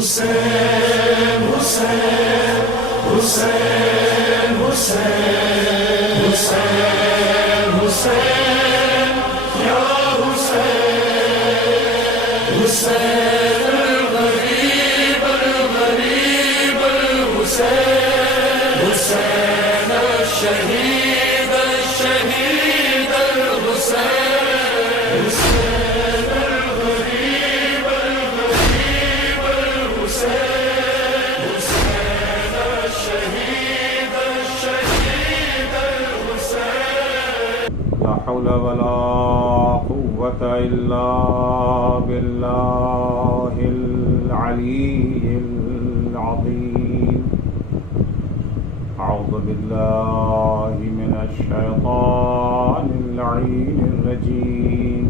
حسین حسین حسین حسین حسین حسین یا حسین حسین الغریب الغریب الحسین حسین الشہید الشہید الحسین حسین الغریب الغریب الحسین حسین الشہید الشہید الحسین لا حول ولا قوة إلا بالله العلي العظيم. أعوذ بالله من الشيطان اللعين الرجيم.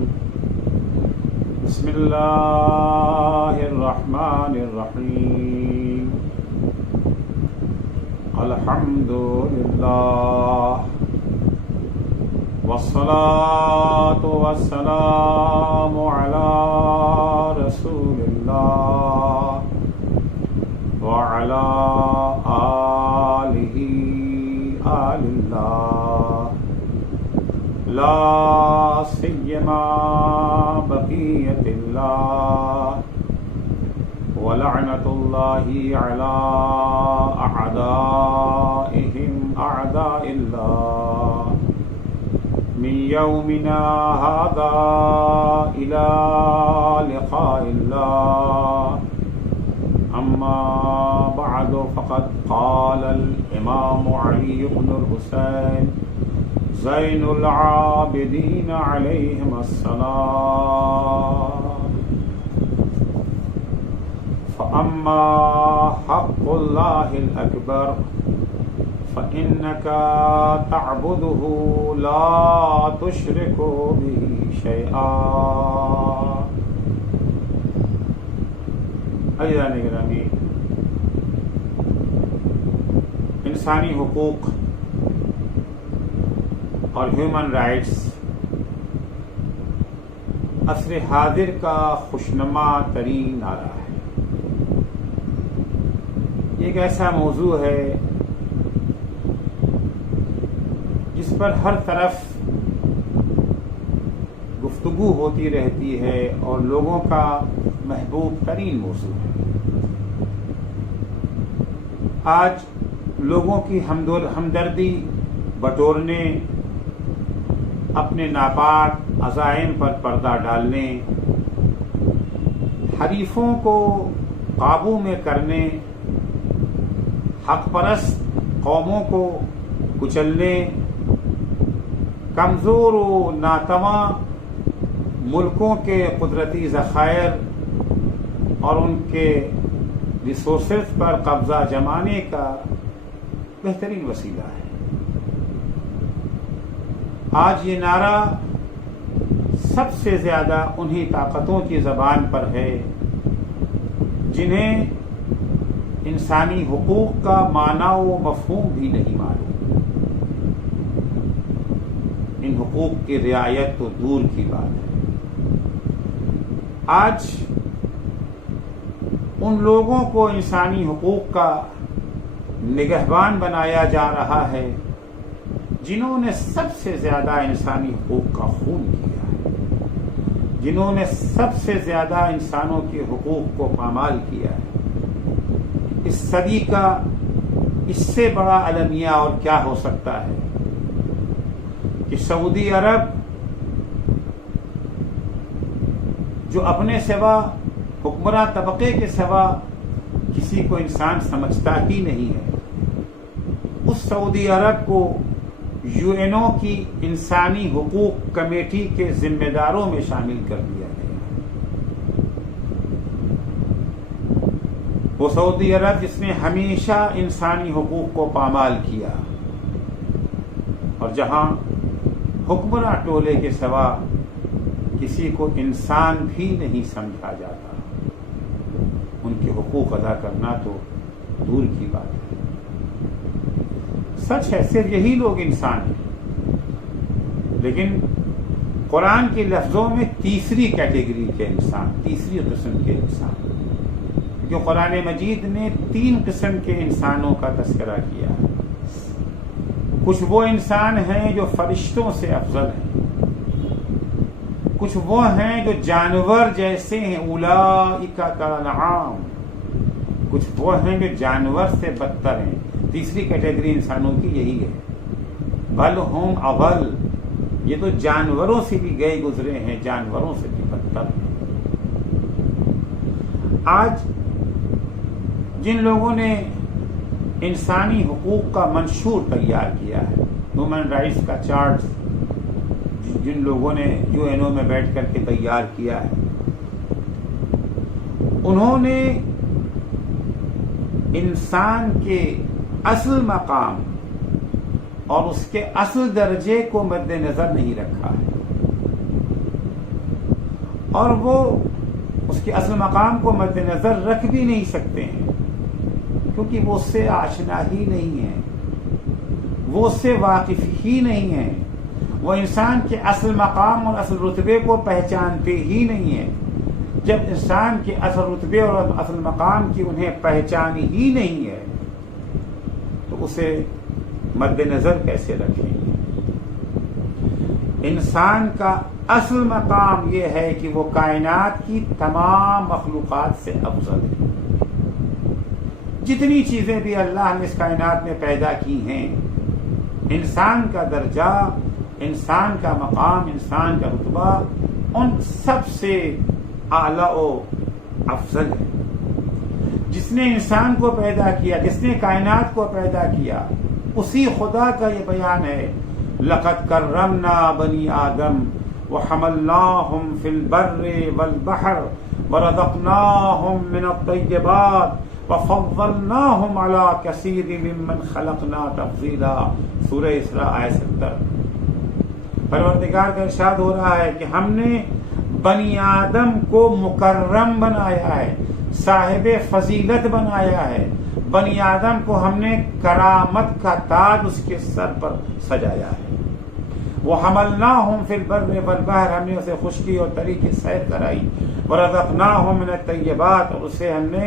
بسم الله الرحمن الرحيم. الحمد لله والصلاة والسلام على رسول الله وعلى آله آل الله لا سيما بقية الله ولعنة الله على أعدائهم أعداء الله من يومنا هذا إلى لقاء الله. أما بعد فقد قال الإمام علي بن الحسين زين العابدين عليهم السلام. فأما حق الله الأكبر فإنك تعبده لا تشرك به شيئا. عزیزان گرامی، انسانی حقوق اور ہیومن رائٹس عصر حاضر کا خوشنما ترین نعرہ ہے. یہ ایک ایسا موضوع ہے جس پر ہر طرف گفتگو ہوتی رہتی ہے اور لوگوں کا محبوب ترین موضوع ہے. آج لوگوں کی ہمدردی بٹورنے، اپنے ناپاک عزائم پر پردہ ڈالنے، حریفوں کو قابو میں کرنے، حق پرست قوموں کو کچلنے، کمزور و ناتواں ملکوں کے قدرتی ذخائر اور ان کے ریسورسز پر قبضہ جمانے کا بہترین وسیلہ ہے. آج یہ نعرہ سب سے زیادہ انہی طاقتوں کی زبان پر ہے جنہیں انسانی حقوق کا معنی و مفہوم بھی نہیں معلوم. ان حقوق کی رعایت تو دور کی بات ہے. آج ان لوگوں کو انسانی حقوق کا نگہبان بنایا جا رہا ہے جنہوں نے سب سے زیادہ انسانی حقوق کا خون کیا ہے، جنہوں نے سب سے زیادہ انسانوں کے حقوق کو پامال کیا ہے. اس صدی کا اس سے بڑا المیہ اور کیا ہو سکتا ہے کہ سعودی عرب جو اپنے سوا حکمراں طبقے کے سوا کسی کو انسان سمجھتا ہی نہیں ہے، اس سعودی عرب کو یو این او کی انسانی حقوق کمیٹی کے ذمہ داروں میں شامل کر دیا گیا. وہ سعودی عرب جس نے ہمیشہ انسانی حقوق کو پامال کیا اور جہاں حکمراں ٹولے کے سوا کسی کو انسان بھی نہیں سمجھا جاتا، ان کے حقوق ادا کرنا تو دور کی بات ہے. سچ ہے صرف یہی لوگ انسان ہیں، لیکن قرآن کے لفظوں میں تیسری کیٹیگری کے انسان، تیسری قسم کے انسان کہ قرآن مجید نے 3 قسم کے انسانوں کا تذکرہ کیا ہے۔ کچھ وہ انسان ہیں جو فرشتوں سے افضل ہیں، کچھ وہ ہیں جو جانور جیسے ہیں، اولئک کالانعام، کچھ وہ ہیں جو جانور سے بدتر ہیں۔ تیسری کیٹیگری انسانوں کی یہی ہے، بل ہم اضل، یہ تو جانوروں سے بھی گئے گزرے ہیں، جانوروں سے بھی بدتر ہیں۔ آج جن لوگوں نے انسانی حقوق کا منشور تیار کیا ہے، ہیومن رائٹس کا چارٹ جن لوگوں نے UN میں بیٹھ کر کے تیار کیا ہے، انہوں نے انسان کے اصل مقام اور اس کے اصل درجے کو مد نظر نہیں رکھا ہے، اور وہ اس کے اصل مقام کو مد نظر رکھ بھی نہیں سکتے ہیں، کیونکہ وہ اس سے آشنا ہی نہیں ہے، وہ اس سے واقف ہی نہیں ہے، وہ انسان کے اصل مقام اور اصل رتبے کو پہچانتے ہی نہیں ہیں۔ جب انسان کے اصل رتبے اور اصل مقام کی انہیں پہچان ہی نہیں ہے تو اسے مد نظر کیسے رکھیں گے؟ انسان کا اصل مقام یہ ہے کہ وہ کائنات کی تمام مخلوقات سے افضل ہے۔ جتنی چیزیں بھی اللہ نے اس کائنات میں پیدا کی ہیں، انسان کا درجہ، انسان کا مقام، انسان کا رتبہ ان سب سے اعلیٰ و افضل ہے۔ جس نے انسان کو پیدا کیا، جس نے کائنات کو پیدا کیا، اسی خدا کا یہ بیان ہے، لَقَدْ كَرَّمْنَا بَنِي آدَمَ وَحَمَلْنَاهُمْ فِي الْبَرِّ وَالْبَحْرِ وَرَزَقْنَاهُمْ مِنَ الطَّيِّبَاتِ وَفَضَّلْنَاهُمْ عَلَى كَثِيرٍ مِّمَّنْ خَلَقْنَا تَفْضِيلًا۔ سورہ اسراء آیت 70۔ پروردگار کا ارشاد ہو رہا ہے کہ ہم نے بنی آدم کو مکرم بنایا ہے، صاحب فضیلت بنایا ہے، بنی آدم کو ہم نے کرامت کا تاج اس کے سر پر سجایا ہے۔ وَحَمَلْنَاهُمْ فِي الْبَرِّ وَالْبَحْرِ، ہم نے اسے خشکی اور تری کی سیر کرائی، وَرَزَقْنَاهُمْ مِنَ الطَّيِّبَاتِ، اور اسے ہم نے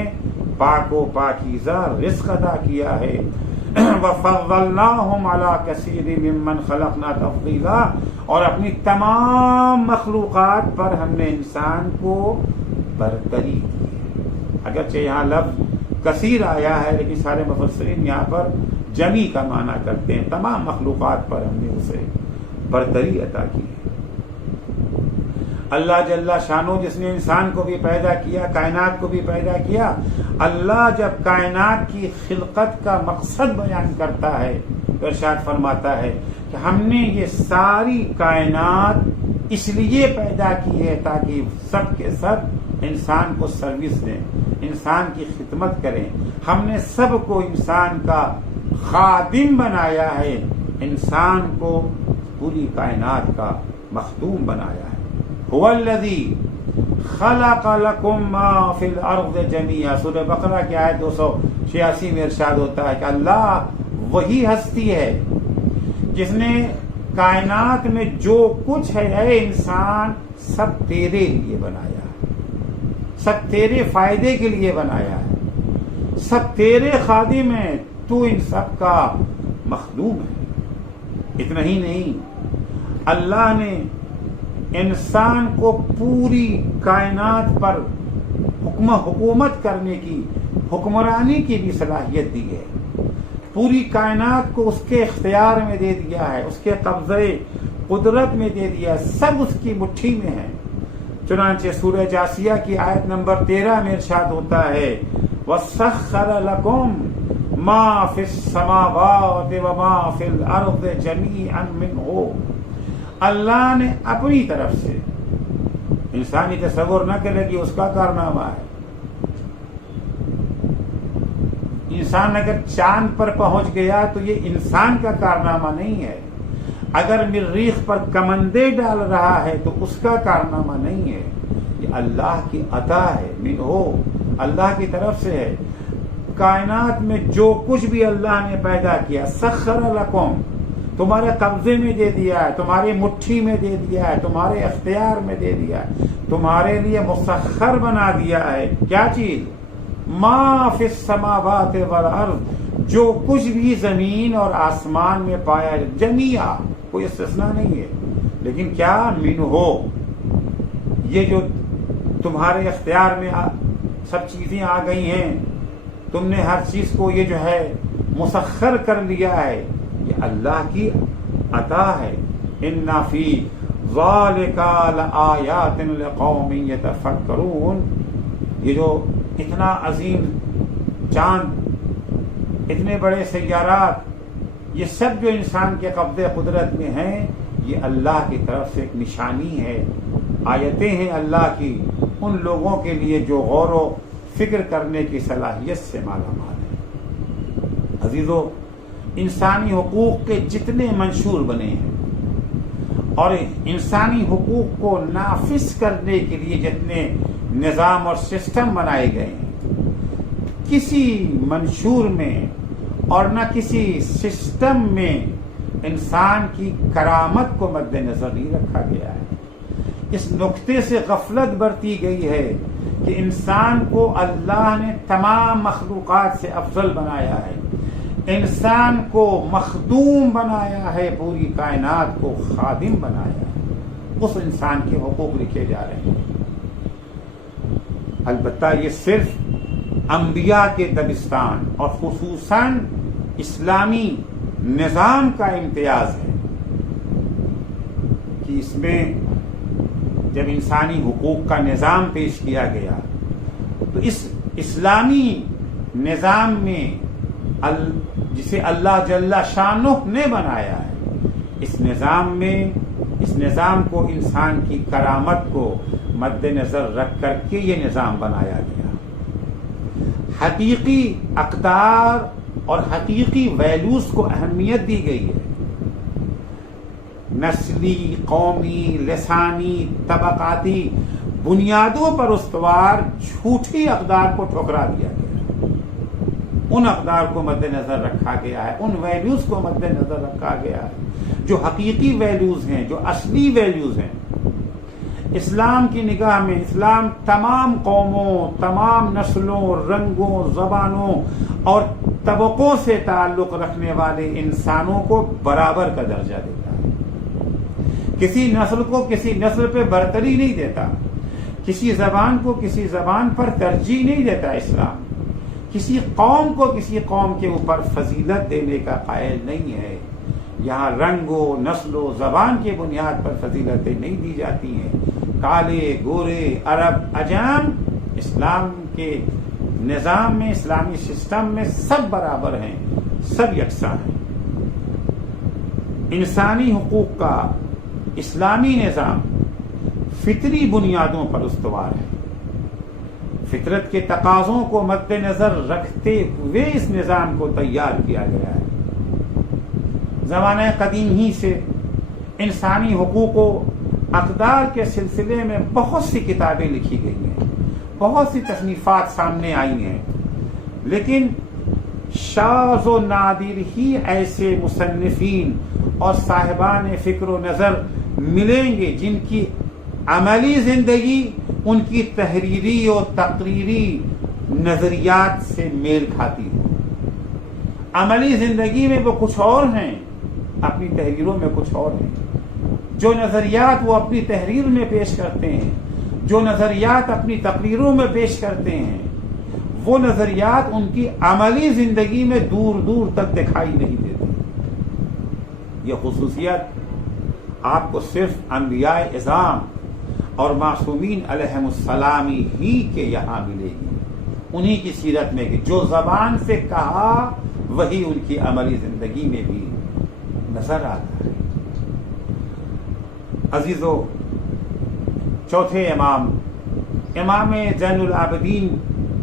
پاک و پاکیزہ رزق عطا کیا ہے، وَفَضَّلْنَاهُمْ عَلَى كَثِيرٍ مِّمَّنْ خَلَقْنَا تَفْضِيلًا، اور اپنی تمام مخلوقات پر ہم نے انسان کو برتری دی ہے۔ اگرچہ یہاں لفظ کثیر آیا ہے، لیکن سارے مفسرین یہاں پر جمی کا معنی کرتے ہیں، تمام مخلوقات پر ہم نے اسے برتری عطا کی ہے۔ اللہ جل شانہ جس نے انسان کو بھی پیدا کیا، کائنات کو بھی پیدا کیا، اللہ جب کائنات کی خلقت کا مقصد بیان کرتا ہے تو ارشاد فرماتا ہے کہ ہم نے یہ ساری کائنات اس لیے پیدا کی ہے تاکہ سب کے سب انسان کو سروس دیں، انسان کی خدمت کریں۔ ہم نے سب کو انسان کا خادم بنایا ہے، انسان کو پوری کائنات کا مخدوم بنایا ہے۔ هو الذی خلق لکم ما فی الارض جمیعا، سورہ بقرہ کی آیت 286 میں ارشاد ہوتا ہے کہ اللہ وہی ہستی ہے جس نے کائنات میں جو کچھ ہے، اے انسان، سب تیرے لیے بنایا ہے، سب تیرے فائدے کے لیے بنایا ہے، سب تیرے خادم ہیں، تو ان سب کا مخدوم ہے۔ اتنا ہی نہیں، اللہ نے انسان کو پوری کائنات پر حکومت کرنے کی، حکمرانی کی بھی صلاحیت دی ہے، پوری کائنات کو اس کے اختیار میں دے دیا ہے، اس کے قبضے قدرت میں دے دیا ہے، سب اس کی مٹھی میں ہے۔ چنانچہ سورہ جاثیہ کی آیت نمبر 13 میں ارشاد ہوتا ہے، وَسَخَّرَ لَكُم مَا فِي السَّمَاوَاتِ وَمَا فِي الْأَرْضِ جَمِيعًا مِّنْهُ، اللہ نے اپنی طرف سے، انسانی تصور نہ کرے کہ اس کا کارنامہ ہے۔ انسان اگر چاند پر پہنچ گیا تو یہ انسان کا کارنامہ نہیں ہے، اگر مریخ پر کمندے ڈال رہا ہے تو اس کا کارنامہ نہیں ہے، یہ اللہ کی عطا ہے، منہ اللہ کی طرف سے ہے۔ کائنات میں جو کچھ بھی اللہ نے پیدا کیا، سخر لکم، تمہارے قبضے میں دے دیا ہے، تمہاری مٹھی میں دے دیا ہے، تمہارے اختیار میں دے دیا ہے، تمہارے لیے مسخر بنا دیا ہے۔ کیا چیز؟ ما فی السماوات والارض، جو کچھ بھی زمین اور آسمان میں پایا جمیعا، کوئی استثناء نہیں ہے، لیکن کیا منہو، یہ جو تمہارے اختیار میں سب چیزیں آ گئی ہیں، تم نے ہر چیز کو یہ جو ہے مسخر کر لیا ہے، یہ اللہ کی عطا ہے. ان فی ذالک لآیات لقوم یتفکرون، یہ جو اتنا عظیم چاند، اتنے بڑے سیارات، یہ سب جو انسان کے قبضے قدرت میں ہیں، یہ اللہ کی طرف سے ایک نشانی ہے، آیتیں ہیں اللہ کی ان لوگوں کے لیے جو غور و فکر کرنے کی صلاحیت سے مالا مال ہے. عزیزو، انسانی حقوق کے جتنے منشور بنے ہیں اور انسانی حقوق کو نافذ کرنے کے لیے جتنے نظام اور سسٹم بنائے گئے ہیں، کسی منشور میں اور نہ کسی سسٹم میں انسان کی کرامت کو مد نظر نہیں رکھا گیا ہے. اس نقطے سے غفلت برتی گئی ہے کہ انسان کو اللہ نے تمام مخلوقات سے افضل بنایا ہے، انسان کو مخدوم بنایا ہے، پوری کائنات کو خادم بنایا ہے. اس انسان کے حقوق لکھے جا رہے ہیں. البتہ یہ صرف انبیاء کے دبستان اور خصوصاً اسلامی نظام کا امتیاز ہے کہ اس میں جب انسانی حقوق کا نظام پیش کیا گیا تو اس اسلامی نظام میں جسے اللہ جل شانہ نے بنایا ہے، اس نظام کو انسان کی کرامت کو مد نظر رکھ کر کے یہ نظام بنایا گیا. حقیقی اقدار اور حقیقی ویلیوز کو اہمیت دی گئی ہے. نسلی، قومی، لسانی، طبقاتی بنیادوں پر استوار جھوٹی اقدار کو ٹھکرا دیا گیا. ان اقدار کو مد نظر رکھا گیا ہے، ان ویلیوز کو مد نظر رکھا گیا ہے جو حقیقی ویلیوز ہیں، جو اصلی ویلیوز ہیں. اسلام کی نگاہ میں اسلام تمام قوموں، تمام نسلوں، رنگوں، زبانوں اور طبقوں سے تعلق رکھنے والے انسانوں کو برابر کا درجہ دیتا ہے. کسی نسل کو کسی نسل پہ برتری نہیں دیتا، کسی زبان کو کسی زبان پر ترجیح نہیں دیتا. اسلام کسی قوم کو کسی قوم کے اوپر فضیلت دینے کا قائل نہیں ہے. یہاں رنگ و نسل و زبان کی بنیاد پر فضیلتیں نہیں دی جاتی ہیں. کالے، گورے، عرب، عجم، اسلام کے نظام میں، اسلامی سسٹم میں سب برابر ہیں، سب یکساں ہیں. انسانی حقوق کا اسلامی نظام فطری بنیادوں پر استوار ہے. فطرت کے تقاضوں کو مد نظر رکھتے ہوئے اس نظام کو تیار کیا گیا ہے. زمانہ قدیم ہی سے انسانی حقوق و اقدار کے سلسلے میں بہت سی کتابیں لکھی گئی ہیں، بہت سی تصنیفات سامنے آئی ہیں، لیکن شاذ و نادر ہی ایسے مصنفین اور صاحبان فکر و نظر ملیں گے جن کی عملی زندگی ان کی تحریری اور تقریری نظریات سے میل کھاتی ہے. عملی زندگی میں وہ کچھ اور ہیں، اپنی تحریروں میں کچھ اور ہیں. جو نظریات وہ اپنی تحریر میں پیش کرتے ہیں، جو نظریات اپنی تقریروں میں پیش کرتے ہیں، وہ نظریات ان کی عملی زندگی میں دور دور تک دکھائی نہیں دیتی. یہ خصوصیت آپ کو صرف انبیاء اعظام اور معصومین علیہم السلام ہی کے یہاں ملے گی. انہی کی سیرت میں کہ جو زبان سے کہا وہی ان کی عملی زندگی میں بھی نظر آتا ہے. عزیزو، چوتھے امام زین العابدین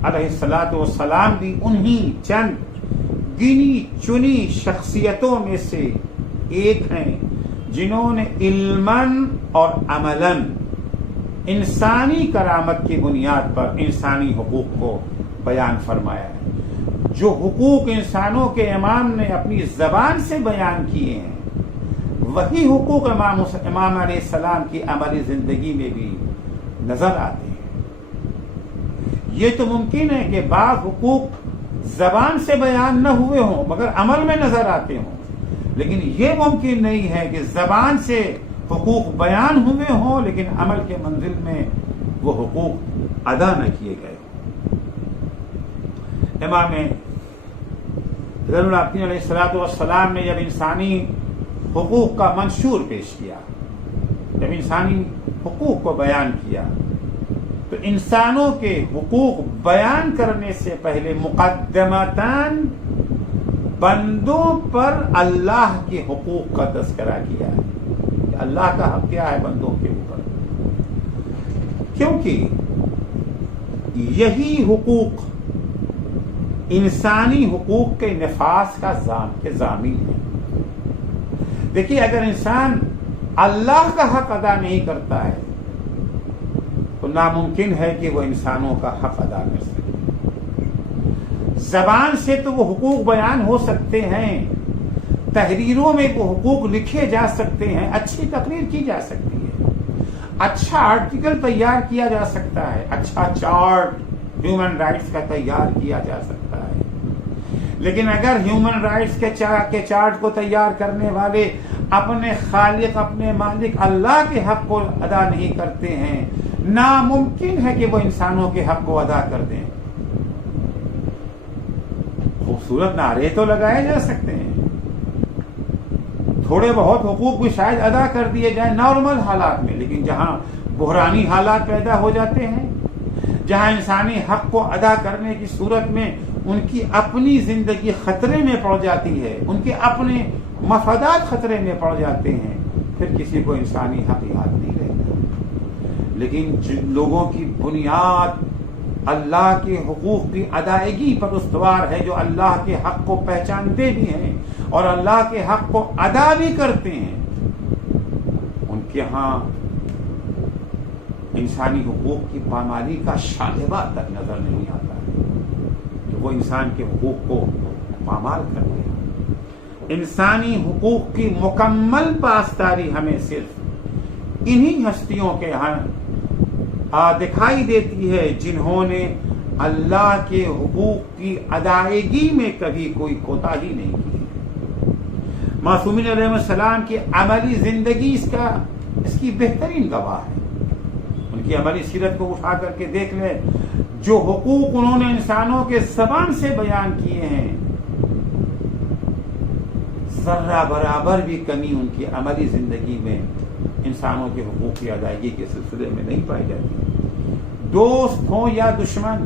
علیہ الصلاۃ والسلام بھی انہی چند گنی چنی شخصیتوں میں سے ایک ہیں جنہوں نے علماً اور عملاً انسانی کرامت کی بنیاد پر انسانی حقوق کو بیان فرمایا ہے. جو حقوق انسانوں کے امام نے اپنی زبان سے بیان کیے ہیں وہی حقوق امام علیہ السلام کی عملی زندگی میں بھی نظر آتے ہیں. یہ تو ممکن ہے کہ بعض حقوق زبان سے بیان نہ ہوئے ہوں مگر عمل میں نظر آتے ہوں، لیکن یہ ممکن نہیں ہے کہ زبان سے حقوق بیان ہوئے ہوں لیکن عمل کے منزل میں وہ حقوق ادا نہ کیے گئے ہوں۔ امام زین العابدین علیہ الصلوۃ والسلام نے جب انسانی حقوق کا منشور پیش کیا، جب انسانی حقوق کو بیان کیا، تو انسانوں کے حقوق بیان کرنے سے پہلے مقدمتاً بندوں پر اللہ کے حقوق کا تذکرہ کیا ہے کہ اللہ کا حق کیا ہے بندوں کے اوپر، کیونکہ یہی حقوق انسانی حقوق کے نفاذ کا ضامن ہے۔ دیکھیے، اگر انسان اللہ کا حق ادا نہیں کرتا ہے تو ناممکن ہے کہ وہ انسانوں کا حق ادا کر سکے۔ زبان سے تو وہ حقوق بیان ہو سکتے ہیں، تحریروں میں وہ حقوق لکھے جا سکتے ہیں، اچھی تقریر کی جا سکتی ہے، اچھا آرٹیکل تیار کیا جا سکتا ہے، اچھا چارٹ ہیومن رائٹس کا تیار کیا جا سکتا ہے، لیکن اگر ہیومن رائٹس کے چارٹ کو تیار کرنے والے اپنے خالق، اپنے مالک اللہ کے حق کو ادا نہیں کرتے ہیں، ناممکن ہے کہ وہ انسانوں کے حق کو ادا کر دیں۔ خوبصورت نعرے تو لگائے جا سکتے ہیں، تھوڑے بہت حقوق بھی شاید ادا کر دیے جائیں نارمل حالات میں، لیکن جہاں بحرانی حالات پیدا ہو جاتے ہیں، جہاں انسانی حق کو ادا کرنے کی صورت میں ان کی اپنی زندگی خطرے میں پڑ جاتی ہے، ان کے اپنے مفادات خطرے میں پڑ جاتے ہیں، پھر کسی کو انسانی حق یاد نہیں رہتا۔ لیکن جن لوگوں کی بنیاد اللہ کے حقوق کی ادائیگی پر استوار ہے، جو اللہ کے حق کو پہچانتے بھی ہیں اور اللہ کے حق کو ادا بھی کرتے ہیں، ان کے ہاں انسانی حقوق کی پامالی کا شائبہ تک نظر نہیں آتا ہے کہ وہ انسان کے حقوق کو پامال کرتے ہیں۔ انسانی حقوق کی مکمل پاسداری ہمیں صرف انہی ہستیوں کے ہاں دکھائی دیتی ہے جنہوں نے اللہ کے حقوق کی ادائیگی میں کبھی کوئی کوتاہی نہیں کی۔ معصومین علیہ السلام کی عملی زندگی اس کی بہترین گواہ ہے۔ ان کی عملی سیرت کو اٹھا کر کے دیکھ لیں، جو حقوق انہوں نے انسانوں کے زبان سے بیان کیے ہیں، ذرہ برابر بھی کمی ان کی عملی زندگی میں انسانوں کے حقوق کی ادائیگی کے سلسلے میں نہیں پائی جاتی۔ دوست ہوں یا دشمن،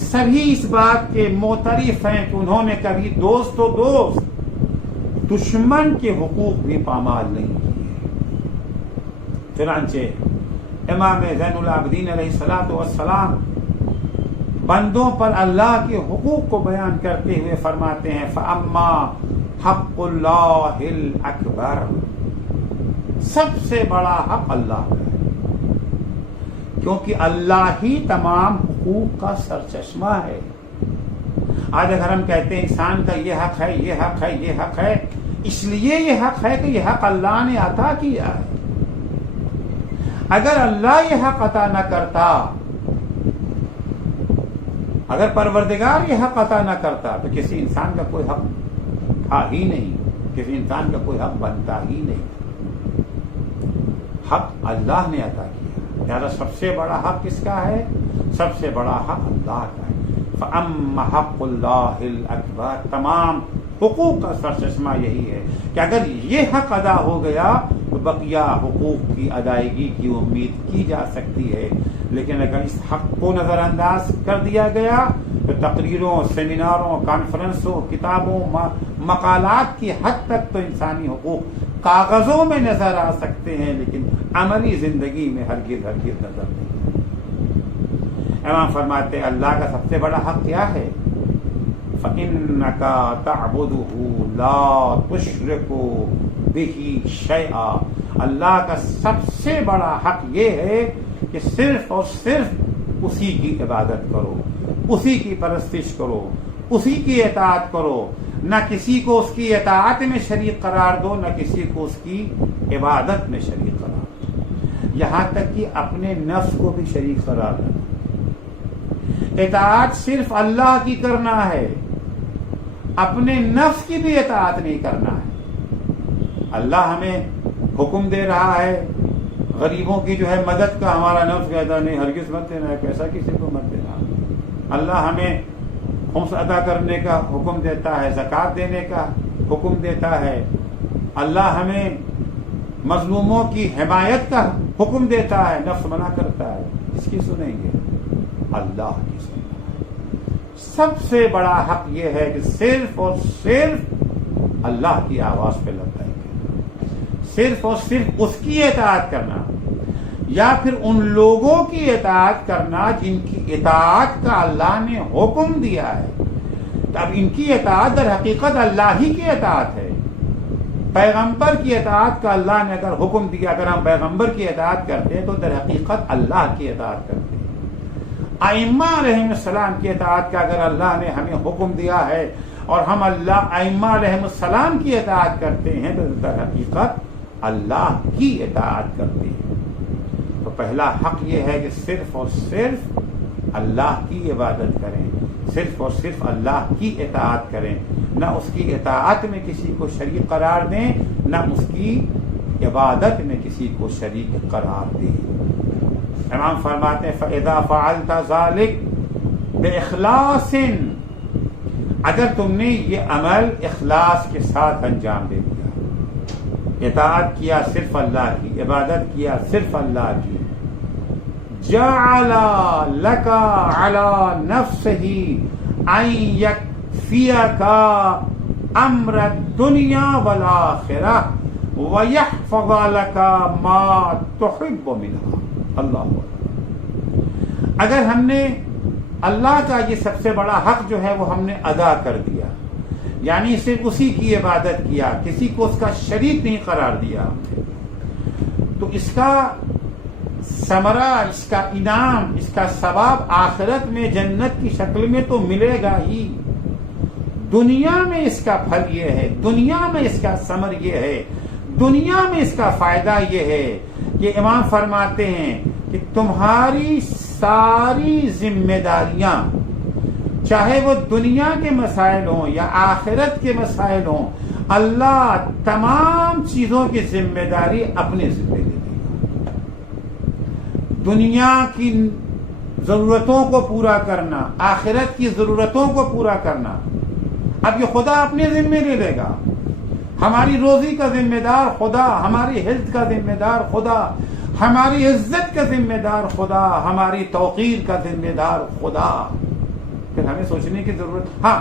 سبھی اس بات کے معترف ہیں کہ انہوں نے کبھی دوست تو دوست، دشمن کے حقوق بھی پامال نہیں کیے۔ چنانچہ امام زین العابدین علیہ الصلوۃ والسلام بندوں پر اللہ کے حقوق کو بیان کرتے ہوئے فرماتے ہیں، فَأَمَّا حَقُّ اللَّهِ الْأَكْبَرُ، سب سے بڑا حق اللہ کا ہے، کیونکہ اللہ ہی تمام حقوق کا سرچشمہ ہے۔ آج اگر ہم کہتے ہیں انسان کا یہ حق ہے، یہ حق ہے، یہ حق ہے، اس لیے یہ حق ہے کہ یہ حق اللہ نے عطا کیا ہے۔ اگر اللہ یہ حق عطا نہ کرتا، اگر پروردگار یہ حق عطا نہ کرتا تو کسی انسان کا کوئی حق تھا ہی نہیں، کسی انسان کا کوئی حق بنتا ہی نہیں۔ حق اللہ نے عطا کیا، لہذا سب سے بڑا حق کس کا ہے؟ سب سے بڑا حق اللہ کا ہے۔ فَأَمَّا حَقُّ اللَّهِ الْأَكْبَرُ، تمام حقوق کا سرچشمہ یہی ہے کہ اگر یہ حق ادا ہو گیا تو بقیہ حقوق کی ادائیگی کی امید کی جا سکتی ہے، لیکن اگر اس حق کو نظر انداز کر دیا گیا تو تقریروں، سیمیناروں، کانفرنسوں، کتابوں، مقالات کی حد تک تو انسانی حقوق کاغذوں میں نظر آ سکتے ہیں لیکن عملی زندگی میں ہرگز نظر نہیں۔ امام فرماتے ہیں اللہ کا سب سے بڑا حق کیا ہے؟ فَإِنَّكَ تَعْبُدُهُ لَا تُشْرِكُ بِهِ شَيْئًا، اللہ کا سب سے بڑا حق یہ ہے کہ صرف اور صرف اسی کی عبادت کرو، اسی کی پرستش کرو، اسی کی اطاعت کرو، نہ کسی کو اس کی اطاعت میں شریک قرار دو، نہ کسی کو اس کی عبادت میں شریک قرار دو، یہاں تک کہ اپنے نفس کو بھی شریک قرار دو۔ اطاعت صرف اللہ کی کرنا ہے، اپنے نفس کی بھی اطاعت نہیں کرنا ہے۔ اللہ ہمیں حکم دے رہا ہے غریبوں کی جو ہے مدد کا، ہمارا نفس کہتا نہیں ہرگز مت دینا ہے، پیسہ کسی کو مت دینا۔ اللہ ہمیں خمس ادا کرنے کا حکم دیتا ہے، زکوٰۃ دینے کا حکم دیتا ہے، اللہ ہمیں مظلوموں کی حمایت کا حکم دیتا ہے، نفس منع کرتا ہے۔ اس کی سنیں گے؟ اللہ کی سننا ہے۔ سب سے بڑا حق یہ ہے کہ صرف اور صرف اللہ کی آواز پہ لبیک کہنا، صرف اور صرف اس کی اطاعت کرنا، یا پھر ان لوگوں کی اطاعت کرنا جن کی اطاعت کا اللہ نے حکم دیا ہے۔ اب ان کی اطاعت در حقیقت اللہ ہی کی اطاعت ہے۔ پیغمبر کی اطاعت کا اللہ نے اگر حکم دیا، اگر ہم پیغمبر کی اطاعت کرتے ہیں تو در حقیقت اللہ کی اطاعت کرتے ہیں۔ ائمہ علیہم السلام کی اطاعت کا اگر اللہ نے ہمیں حکم دیا ہے اور ہم ائمہ علیہم السلام کی اطاعت کرتے ہیں تو در حقیقت اللہ کی اطاعت کرتے ہیں۔ تو پہلا حق یہ ہے کہ صرف اور صرف اللہ کی عبادت کریں، صرف اور صرف اللہ کی اطاعت کریں، نہ اس کی اطاعت میں کسی کو شریک قرار دیں، نہ اس کی عبادت میں کسی کو شریک قرار دیں۔ امام فرماتے ہیں فَإِذَا فَعَلْتَ ذَلِكَ بِإِخْلَاصٍ، اگر تم نے یہ عمل اخلاص کے ساتھ انجام دے دیا، اطاعت کیا صرف اللہ کی، عبادت کیا صرف اللہ کی، جعل لك على نفسه ان يكفيك امر الدنيا والآخرة ويحفظ لك ما تحب منها۔ اللہ اکبر۔ اگر ہم نے اللہ کا یہ سب سے بڑا حق جو ہے وہ ہم نے ادا کر دیا، یعنی صرف اسی کی عبادت کیا، کسی کو اس کا شریک نہیں قرار دیا ہم نے، تو اس کا ثمرہ، اس کا انعام، اس کا ثواب آخرت میں جنت کی شکل میں تو ملے گا ہی، دنیا میں اس کا پھل یہ ہے، دنیا میں اس کا ثمر یہ ہے، دنیا میں اس کا فائدہ یہ ہے کہ امام فرماتے ہیں کہ تمہاری ساری ذمہ داریاں، چاہے وہ دنیا کے مسائل ہوں یا آخرت کے مسائل ہوں، اللہ تمام چیزوں کی ذمہ داری اپنے ذمہ لے لے گا۔ دنیا کی ضرورتوں کو پورا کرنا، آخرت کی ضرورتوں کو پورا کرنا، اب یہ خدا اپنے ذمہ لے لے گا۔ ہماری روزی کا ذمہ دار خدا، ہماری ہیلتھ کا ذمہ دار خدا، ہماری عزت کا ذمہ دار خدا، ہماری توقیر کا ذمہ دار خدا۔ پھر ہمیں سوچنے کی ضرورت، ہاں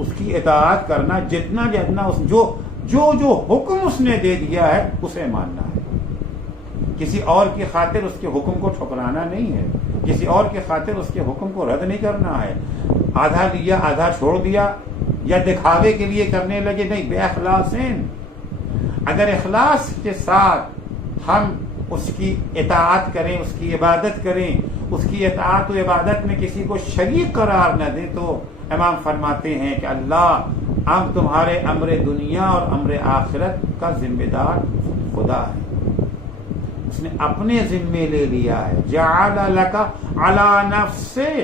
اس کی اطاعت کرنا، جتنا جتنا جو حکم اس نے دے دیا ہے اسے ماننا ہے، کسی اور کی خاطر اس کے حکم کو ٹھکرانا نہیں ہے، کسی اور کی خاطر اس کے حکم کو رد نہیں کرنا ہے، آدھا لیا آدھا چھوڑ دیا یا دکھاوے کے لیے کرنے لگے، نہیں، بے اخلاصین۔ اگر اخلاص کے ساتھ ہم اس کی اطاعت کریں، اس کی عبادت کریں، اس کی اطاعت و عبادت میں کسی کو شریک قرار نہ دیں، تو امام فرماتے ہیں کہ اللہ اب تمہارے امر دنیا اور امر آخرت کا ذمہ دار خدا ہے، اس نے اپنے ذمے لے لیا ہے۔ جعل لك على نفسه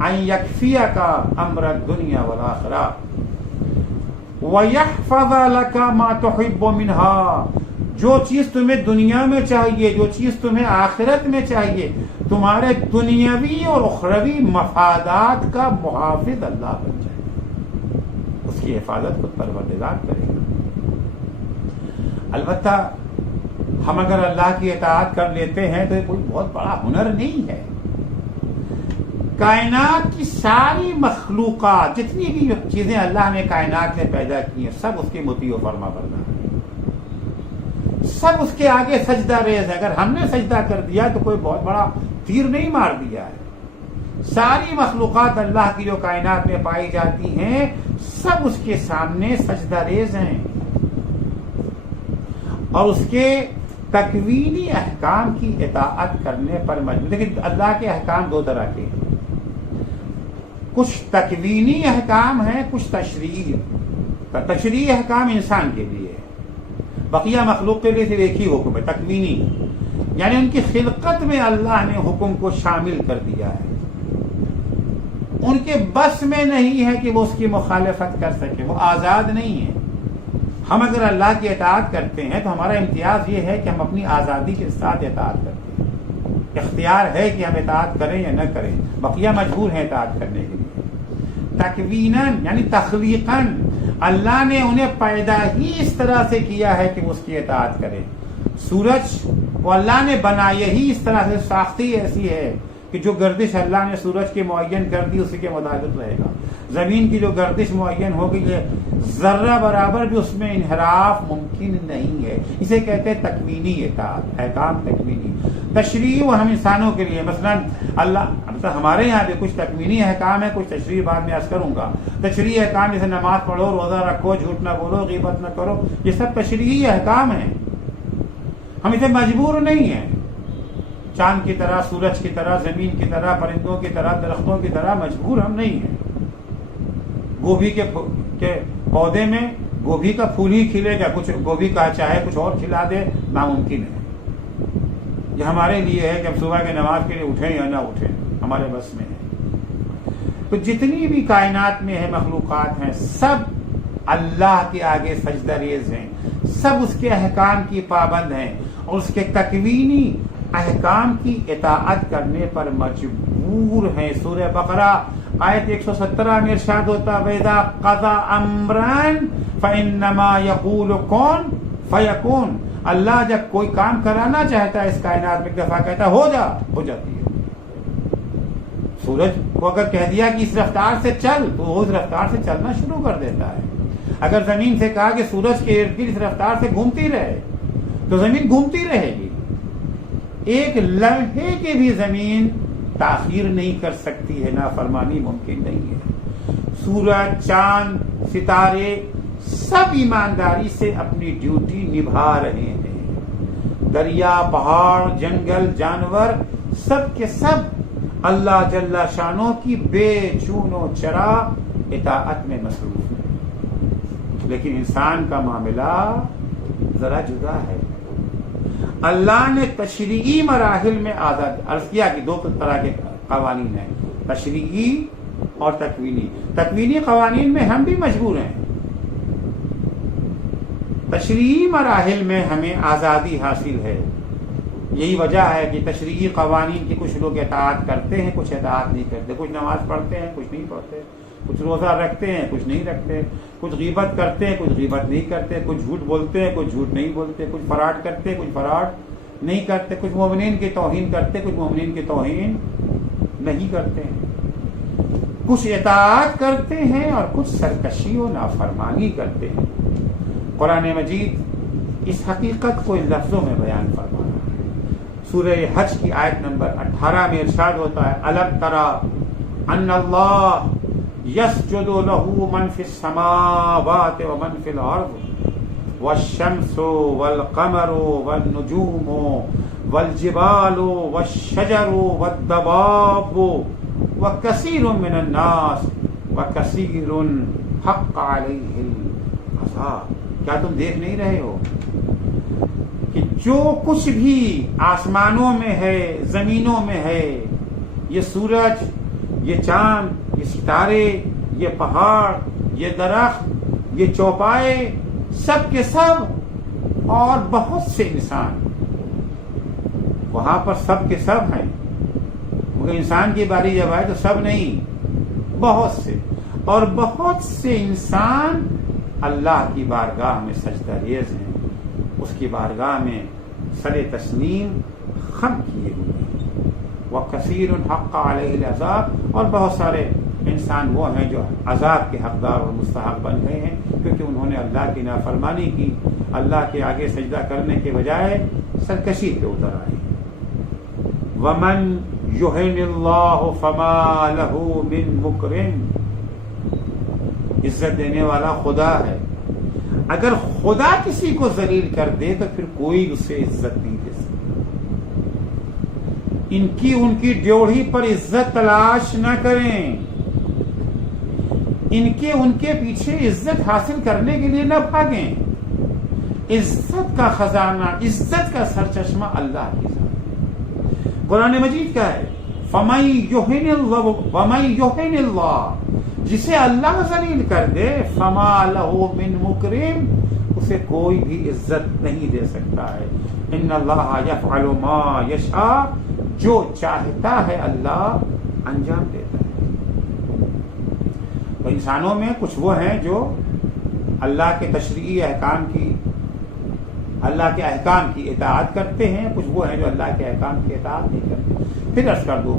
ان يكفيك امر الدنيا والآخرة ويحفظ لك ما تحب منها، جو چیز تمہیں دنیا میں چاہیے، جو چیز تمہیں آخرت میں چاہیے، تمہارے دنیاوی اور اخروی مفادات کا محافظ اللہ بن جائے گا، اس کی حفاظت خود پروردگار کرے گا۔ البتہ ہم اگر اللہ کی اطاعت کر لیتے ہیں تو یہ کوئی بہت بڑا ہنر نہیں ہے۔ کائنات کی ساری مخلوقات، جتنی بھی چیزیں اللہ نے کائنات میں پیدا کی ہیں، سب اس کے مطیع و فرما بردار ہیں، سب اس کے آگے سجدہ ریز ہے۔ اگر ہم نے سجدہ کر دیا تو کوئی بہت بڑا تیر نہیں مار دیا ہے۔ ساری مخلوقات اللہ کی جو کائنات میں پائی جاتی ہیں، سب اس کے سامنے سجدہ ریز ہیں، اور اس کے تکوینی احکام کی اطاعت کرنے پر مجبور۔ لیکن اللہ کے احکام دو طرح کے ہیں، کچھ تکوینی احکام ہیں، کچھ تشریعی احکام انسان کے لیے ہے، بقیہ مخلوق کے لیے صرف ایک ہی حکم ہے، تکوینی، یعنی ان کی خلقت میں اللہ نے حکم کو شامل کر دیا ہے۔ ان کے بس میں نہیں ہے کہ وہ اس کی مخالفت کر سکے، وہ آزاد نہیں ہے۔ ہم اگر اللہ کی اطاعت کرتے ہیں تو ہمارا امتیاز یہ ہے کہ ہم اپنی آزادی کے ساتھ اطاعت کرتے ہیں، اختیار ہے کہ ہم اطاعت کریں یا نہ کریں، بقیہ مجبور ہیں اطاعت کرنے کے لیے۔ تکویناً یعنی تخلیقاً اللہ نے انہیں پیدا ہی اس طرح سے کیا ہے کہ وہ اس کی اطاعت کرے۔ سورج کو اللہ نے بنایا ہی اس طرح سے، ساختی ایسی ہے کہ جو گردش اللہ نے سورج کی معین کر دی اسی کے مطابق رہے گا۔ زمین کی جو گردش معین ہو گئی ہے، ذرہ برابر بھی اس میں انحراف ممکن نہیں ہے۔ اسے کہتے ہیں تکوینی اطاعت، احکام تکوینی۔ تشریعی وہ ہم انسانوں کے لیے، مثلا اللہ ہمارے یہاں بھی کچھ تکوینی احکام ہے، کچھ تشریعی بعد میں عرض کروں گا۔ تشریعی احکام جیسے نماز پڑھو، روزہ رکھو، جھوٹ نہ بولو، غیبت نہ کرو، یہ سب تشریعی احکام ہیں، ہم اسے مجبور نہیں ہیں۔ چاند کی طرح، سورج کی طرح، زمین کی طرح، پرندوں کی طرح، درختوں کی طرح مجبور ہم نہیں ہیں۔ گوبھی کے پودے میں گوبھی کا پھول ہی کھلے گا، کچھ گوبھی کا چاہے کچھ اور کھلا دے، ناممکن ہے۔ یہ ہمارے لیے ہے کہ ہم صبح کی نماز کے لیے اٹھیں یا نہ اٹھیں، ہمارے بس میں ہے۔ تو جتنی بھی کائنات میں ہے مخلوقات ہیں، سب اللہ کے آگے سجدہ ریز ہیں، سب اس کے احکام کی پابند ہیں اور اس کے تکوینی احکام کی اطاعت کرنے پر مجبور ہیں۔ سورہ بقرہ آیت 117 میں ارشاد ہوتا ہے وَإِذَا قَضَى أَمْرًا فَإِنَّمَا يَقُولُ كُن فَيَكُونُ۔ اللہ جب کوئی کام کرانا چاہتا ہے اس کائنات میں، ایک دفعہ کہتا ہے ہو جا، ہو جاتی ہے۔ سورج کو اگر کہہ دیا کہ اس رفتار سے چل تو وہ اس رفتار سے چلنا شروع کر دیتا ہے۔ اگر زمین سے کہا کہ سورج کے ارد گرد اس رفتار سے گھومتی رہے تو زمین گھومتی رہے گی۔ ایک لمحے کی بھی زمین تاخیر نہیں کر سکتی ہے، نافرمانی ممکن نہیں ہے۔ سورج، چاند، ستارے سب ایمانداری سے اپنی ڈیوٹی نبھا رہے ہیں۔ دریا، پہاڑ، جنگل، جانور سب کے سب اللہ جل شانہ کی بے چون و چرا اطاعت میں مصروف ہیں۔ لیکن انسان کا معاملہ ذرا جدا ہے۔ اللہ نے تشریعی مراحل میں آزاد عرض کیا کہ دو طرح کے قوانین ہیں، تشریعی اور تکوینی۔ تکوینی قوانین میں ہم بھی مجبور ہیں، تشریعی مراحل میں ہمیں آزادی حاصل ہے۔ یہی وجہ ہے کہ تشریعی قوانین کی کچھ لوگ اطاعت کرتے ہیں، کچھ اطاعت نہیں کرتے، کچھ نماز پڑھتے ہیں، کچھ نہیں پڑھتے، کچھ روزہ رکھتے ہیں، کچھ نہیں رکھتے، کچھ غیبت کرتے ہیں، کچھ غیبت نہیں کرتے، کچھ جھوٹ بولتے ہیں، کچھ جھوٹ نہیں بولتے، کچھ فراڈ کرتے ہیں، کچھ فراڈ نہیں کرتے، کچھ مومنین کی توہین کرتے، کچھ مومنین کی توہین نہیں کرتے ہیں، کچھ اطاعت کرتے ہیں اور کچھ سرکشی و نافرمانی کرتے ہیں۔ قرآن مجید اس حقیقت کو ان لفظوں میں بیان فرما رہا ہے۔ سورہ حج کی آیت نمبر 18 میں ارشاد ہوتا ہے أَلَمْ تَرَ أَنَّ اللَّهَ يَسْجُدُ لَهُ مَنْ فِي السَّمَاوَاتِ وَمَنْ فِي الْأَرْضِ وَالشَّمْسُ وَالْقَمَرُ وَالنُّجُومُ وَالْجِبَالُ وَالشَّجَرُ وَالدَّوَابُ وَكَثِيرٌ مِّنَ النَّاسِ وَكَثِيرٌ حَقَّ عَلَيْهِ الْعَذَابُ۔ کیا تم دیکھ نہیں رہے ہو کہ جو کچھ بھی آسمانوں میں ہے، زمینوں میں ہے، یہ سورج، یہ چاند، یہ ستارے، یہ پہاڑ، یہ درخت، یہ چوپائے، سب کے سب اور بہت سے انسان، وہاں پر سب کے سب ہیں، مگر انسان کی باری جب آئے تو سب نہیں، بہت سے، اور بہت سے انسان اللہ کی بارگاہ میں سجدہ ریز ہیں، اس کی بارگاہ میں سر تسلیم خم کیے ہوئے ہیں۔ وَكَثِيرٌ حَقَّ عَلَيْهِ الْعَذَابُ، اور بہت سارے انسان وہ ہیں جو عذاب کے حقدار اور مستحق بن گئے ہیں کیونکہ انہوں نے اللہ کی نافرمانی کی، اللہ کے آگے سجدہ کرنے کے بجائے سرکشی پہ اتر آئے۔ وَمَنْ يُهِنِ اللَّهُ فَمَا لَهُ مِن مُكْرِمٍ، عزت دینے والا خدا ہے، اگر خدا کسی کو ذلیل کر دے تو پھر کوئی اسے عزت نہیں دے سکتا۔ ان کی ڈیوڑھی پر عزت تلاش نہ کریں، ان کے پیچھے عزت حاصل کرنے کے لیے نہ بھاگیں۔ عزت کا خزانہ، عزت کا سرچشمہ اللہ کی ذات ہے۔ قرآن مجید کا ہے فَمَن يُهِنِ اللَّهُ، جسے اللہ ذلیل کر دے، فَمَا لَهُ مِن مُکرم، اسے کوئی بھی عزت نہیں دے سکتا ہے۔ ان اللہ یفعل ما یشاء، جو چاہتا ہے اللہ انجام دیتا ہے۔ تو انسانوں میں کچھ وہ ہیں جو اللہ کے تشریعی احکام کی، اللہ کے احکام کی اطاعت کرتے ہیں، کچھ وہ ہیں جو اللہ کے احکام کی اطاعت نہیں کرتے۔ پھر عرض کر دوں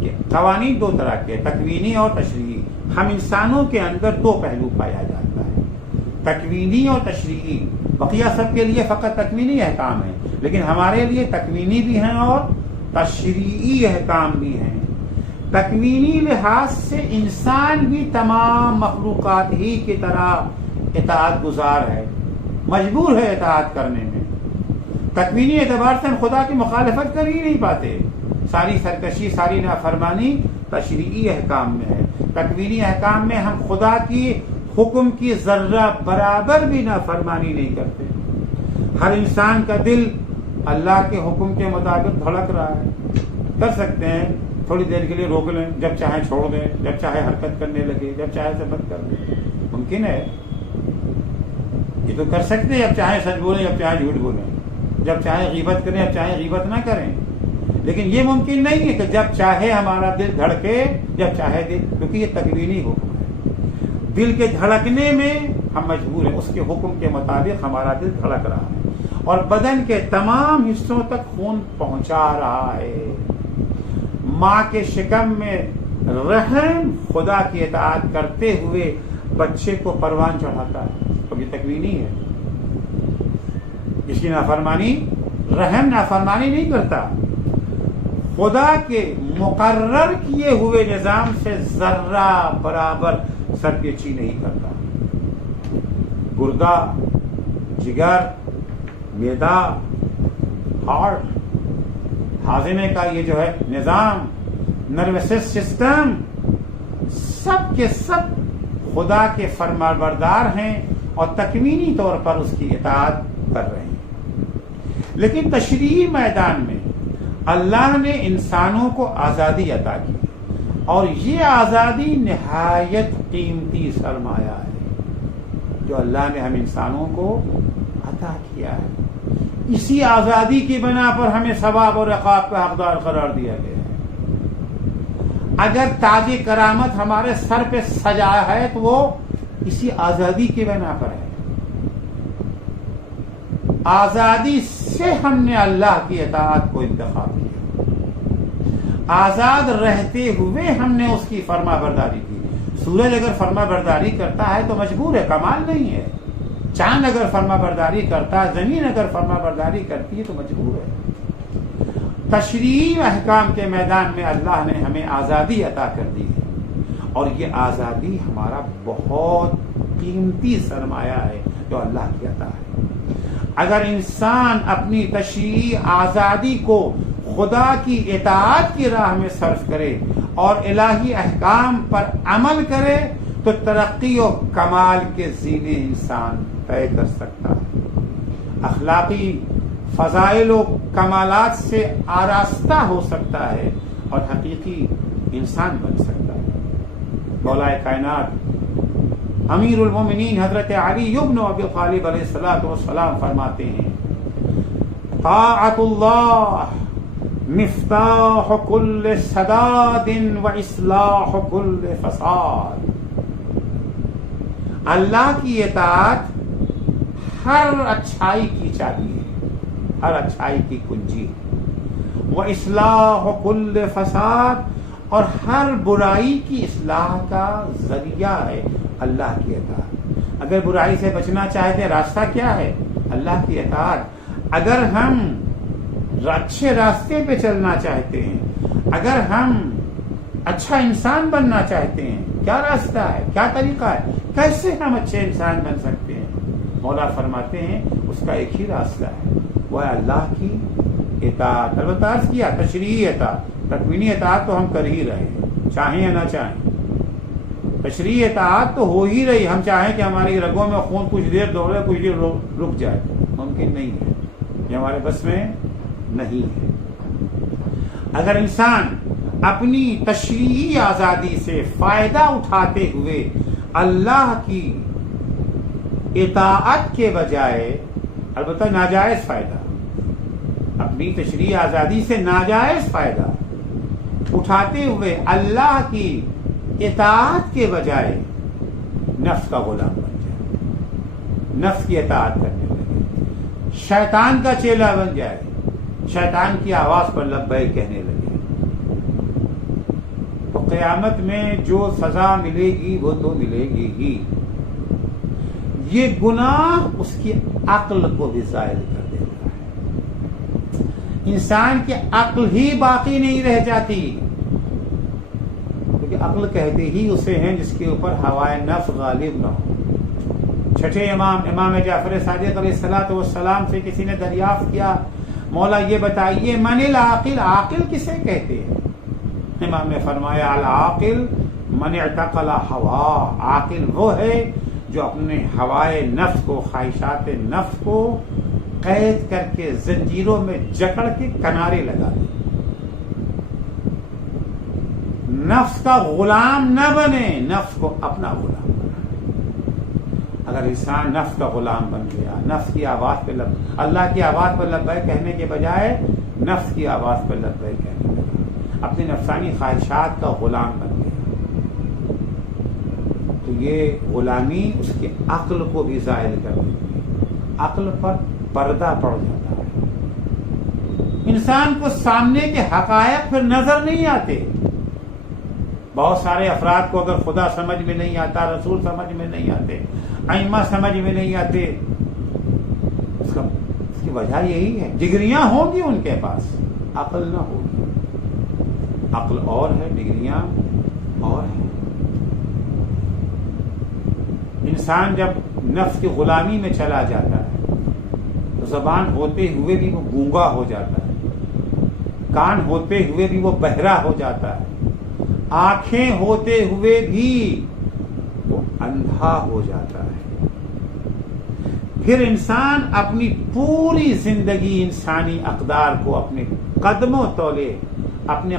کہ قوانین دو طرح کے، تکوینی اور تشریعی۔ ہم انسانوں کے اندر دو پہلو پایا جاتا ہے، تکوینی اور تشریعی۔ بقیہ سب کے لیے فقط تکوینی احکام ہیں، لیکن ہمارے لیے تکوینی بھی ہیں اور تشریعی احکام بھی ہیں۔ تکوینی لحاظ سے انسان بھی تمام مخلوقات ہی کی طرح اطاعت گزار ہے، مجبور ہے اطاعت کرنے میں۔ تکوینی اعتبار سے ہم خدا کی مخالفت کر ہی نہیں پاتے، ساری سرکشی، ساری نافرمانی تشریعی احکام میں ہے۔ تکوینی احکام میں ہم خدا کی حکم کی ذرہ برابر بھی نافرمانی نہیں کرتے۔ ہر انسان کا دل اللہ کے حکم کے مطابق دھڑک رہا ہے، کر سکتے ہیں تھوڑی دیر کے لیے روک لیں، جب چاہیں چھوڑ دیں، جب چاہے حرکت کرنے لگے، جب چاہے سے بند کر دیں، ممکن ہے یہ تو کر سکتے ہیں۔ جب چاہے سچ بولیں، جب چاہے جھوٹ بولیں، جب چاہے غیبت کریں، جب چاہے غیبت نہ کریں، لیکن یہ ممکن نہیں ہے کہ جب چاہے ہمارا دل دھڑکے، جب چاہے دل، کیونکہ یہ تکوینی حکم ہے۔ دل کے دھڑکنے میں ہم مجبور ہیں، اس کے حکم کے مطابق ہمارا دل دھڑک رہا ہے اور بدن کے تمام حصوں تک خون پہنچا رہا ہے۔ ماں کے شکم میں رحم خدا کی اطاعت کرتے ہوئے بچے کو پروان چڑھاتا ہے، تو یہ تکوینی ہے۔ اس کی نافرمانی، رحم نافرمانی نہیں کرتا، خدا کے مقرر کیے ہوئے نظام سے ذرہ برابر سرپیچی نہیں کرتا۔ گردہ، جگر، معدہ، ہارٹ، ہاضمے کا یہ جو ہے نظام، نروس سسٹم، سب کے سب خدا کے فرمانبردار ہیں اور تکوینی طور پر اس کی اطاعت کر رہے ہیں۔ لیکن تشریعی میدان میں اللہ نے انسانوں کو آزادی عطا کی اور یہ آزادی نہایت قیمتی سرمایہ ہے جو اللہ نے ہم انسانوں کو عطا کیا ہے۔ اسی آزادی کی بنا پر ہمیں ثواب اور عقاب کا حقدار قرار دیا گیا ہے۔ اگر تاج کرامت ہمارے سر پہ سجا ہے تو وہ اسی آزادی کی بنا پر ہے۔ آزادی سے ہم نے اللہ کی اطاعت کو انتخاب کیا، آزاد رہتے ہوئے ہم نے اس کی فرما برداری کی۔ سورج اگر فرما برداری کرتا ہے تو مجبور ہے، کمال نہیں ہے۔ چاند اگر فرما برداری کرتا ہے، زمین اگر فرما برداری کرتی ہے تو مجبور ہے۔ تشریعی احکام کے میدان میں اللہ نے ہمیں آزادی عطا کر دی ہے اور یہ آزادی ہمارا بہت قیمتی سرمایہ ہے جو اللہ کی عطا ہے۔ اگر انسان اپنی تشریعی آزادی کو خدا کی اطاعت کی راہ میں صرف کرے اور الہی احکام پر عمل کرے تو ترقی و کمال کے زینے انسان طے کر سکتا ہے، اخلاقی فضائل و کمالات سے آراستہ ہو سکتا ہے اور حقیقی انسان بن سکتا ہے۔ مولا کائنات امیر المومنین حضرت علی بن ابی طالب علیہ الصلوۃ والسلام فرماتے ہیں، طاعت اللہ مفتاح کل سداد و اصلاح کل فساد۔ اللہ کی اطاعت ہر اچھائی کی چابی ہے، ہر اچھائی کی کنجی ہے، وہ اصلاح کل فساد، اور ہر برائی کی اصلاح کا ذریعہ ہے اللہ کی اطاعت۔ اگر برائی سے بچنا چاہتے ہیں راستہ کیا ہے؟ اللہ کی اطاعت۔ اگر ہم اچھے راستے پہ چلنا چاہتے ہیں، اگر ہم اچھا انسان بننا چاہتے ہیں، کیا راستہ ہے، کیا طریقہ ہے، کیسے ہم اچھے انسان بن سکتے ہیں؟ مولا فرماتے ہیں اس کا ایک ہی راستہ ہے، وہ ہے اللہ کی اطاعت۔ البتہ عرض کیا تشریعی اطاعت، تکوینی اطاعت تو ہم کر ہی رہے ہیں، چاہیں یا نہ چاہیں۔ تشریعی اطاعت تو ہو ہی رہی، ہم چاہیں کہ ہماری رگوں میں خون کچھ دیر دوڑے، کچھ دیر رک جائے، ممکن نہیں ہے، یہ ہمارے بس میں نہیں ہے۔ اگر انسان اپنی تشریعی آزادی سے فائدہ اٹھاتے ہوئے اللہ کی اطاعت کے بجائے، البتہ ناجائز فائدہ، اپنی تشریعی آزادی سے ناجائز فائدہ اٹھاتے ہوئے اللہ کی اطاعت کے بجائے نفس کا غلام بن جائے، نفس کی اطاعت کرنے لگے، شیطان کا چیلا بن جائے، شیطان کی آواز پر لبیک کہنے لگے، تو قیامت میں جو سزا ملے گی وہ تو ملے گی ہی۔ یہ گناہ اس کی عقل کو بھی زائل کر دیتا ہے، انسان کی عقل ہی باقی نہیں رہ جاتی، کیونکہ عقل کہتے ہی اسے ہیں جس کے اوپر ہوائے نفس غالب نہ ہو۔ چھٹے امام جعفر صادق علیہ الصلوۃ والسلام سے کسی نے دریافت کیا، مولا یہ بتائیے من العاقل، عاقل کسے کہتے ہیں؟ امام نے فرمایا العاقل من اعتقل ہوا، عاقل وہ ہے جو اپنے ہوائے نفس کو، خواہشات نفس کو قید کر کے زنجیروں میں جکڑ کے کنارے لگا دے، نفس کا غلام نہ بنے، نفس کو اپنا غلام بنائے۔ اگر انسان نفس کا غلام بن گیا، نفس کی آواز پہ اللہ کی آواز پر لبیک کہنے کے بجائے نفس کی آواز پر لبیک کہنے لگا، اپنی نفسانی خواہشات کا غلام بن گیا، تو یہ غلامی اس کی عقل کو بھی زائل کر دیتی ہے، عقل پر پردہ پڑ جاتا ہے، انسان کو سامنے کے حقائق پھر نظر نہیں آتے۔ بہت سارے افراد کو اگر خدا سمجھ میں نہیں آتا، رسول سمجھ میں نہیں آتے، ائمہ سمجھ میں نہیں آتے، اس کی وجہ یہی ہے، ڈگریاں ہوں گی ان کے پاس، عقل نہ ہوگی۔ عقل اور ہے، ڈگریاں اور ہیں۔ انسان جب نفس کی غلامی میں چلا جاتا ہے تو زبان ہوتے ہوئے بھی وہ گونگا ہو جاتا ہے، کان ہوتے ہوئے بھی وہ بہرا ہو جاتا ہے، آنکھیں ہوتے ہوئے بھی وہ اندھا ہو جاتا ہے۔ پھر انسان اپنی پوری زندگی انسانی اقدار کو اپنے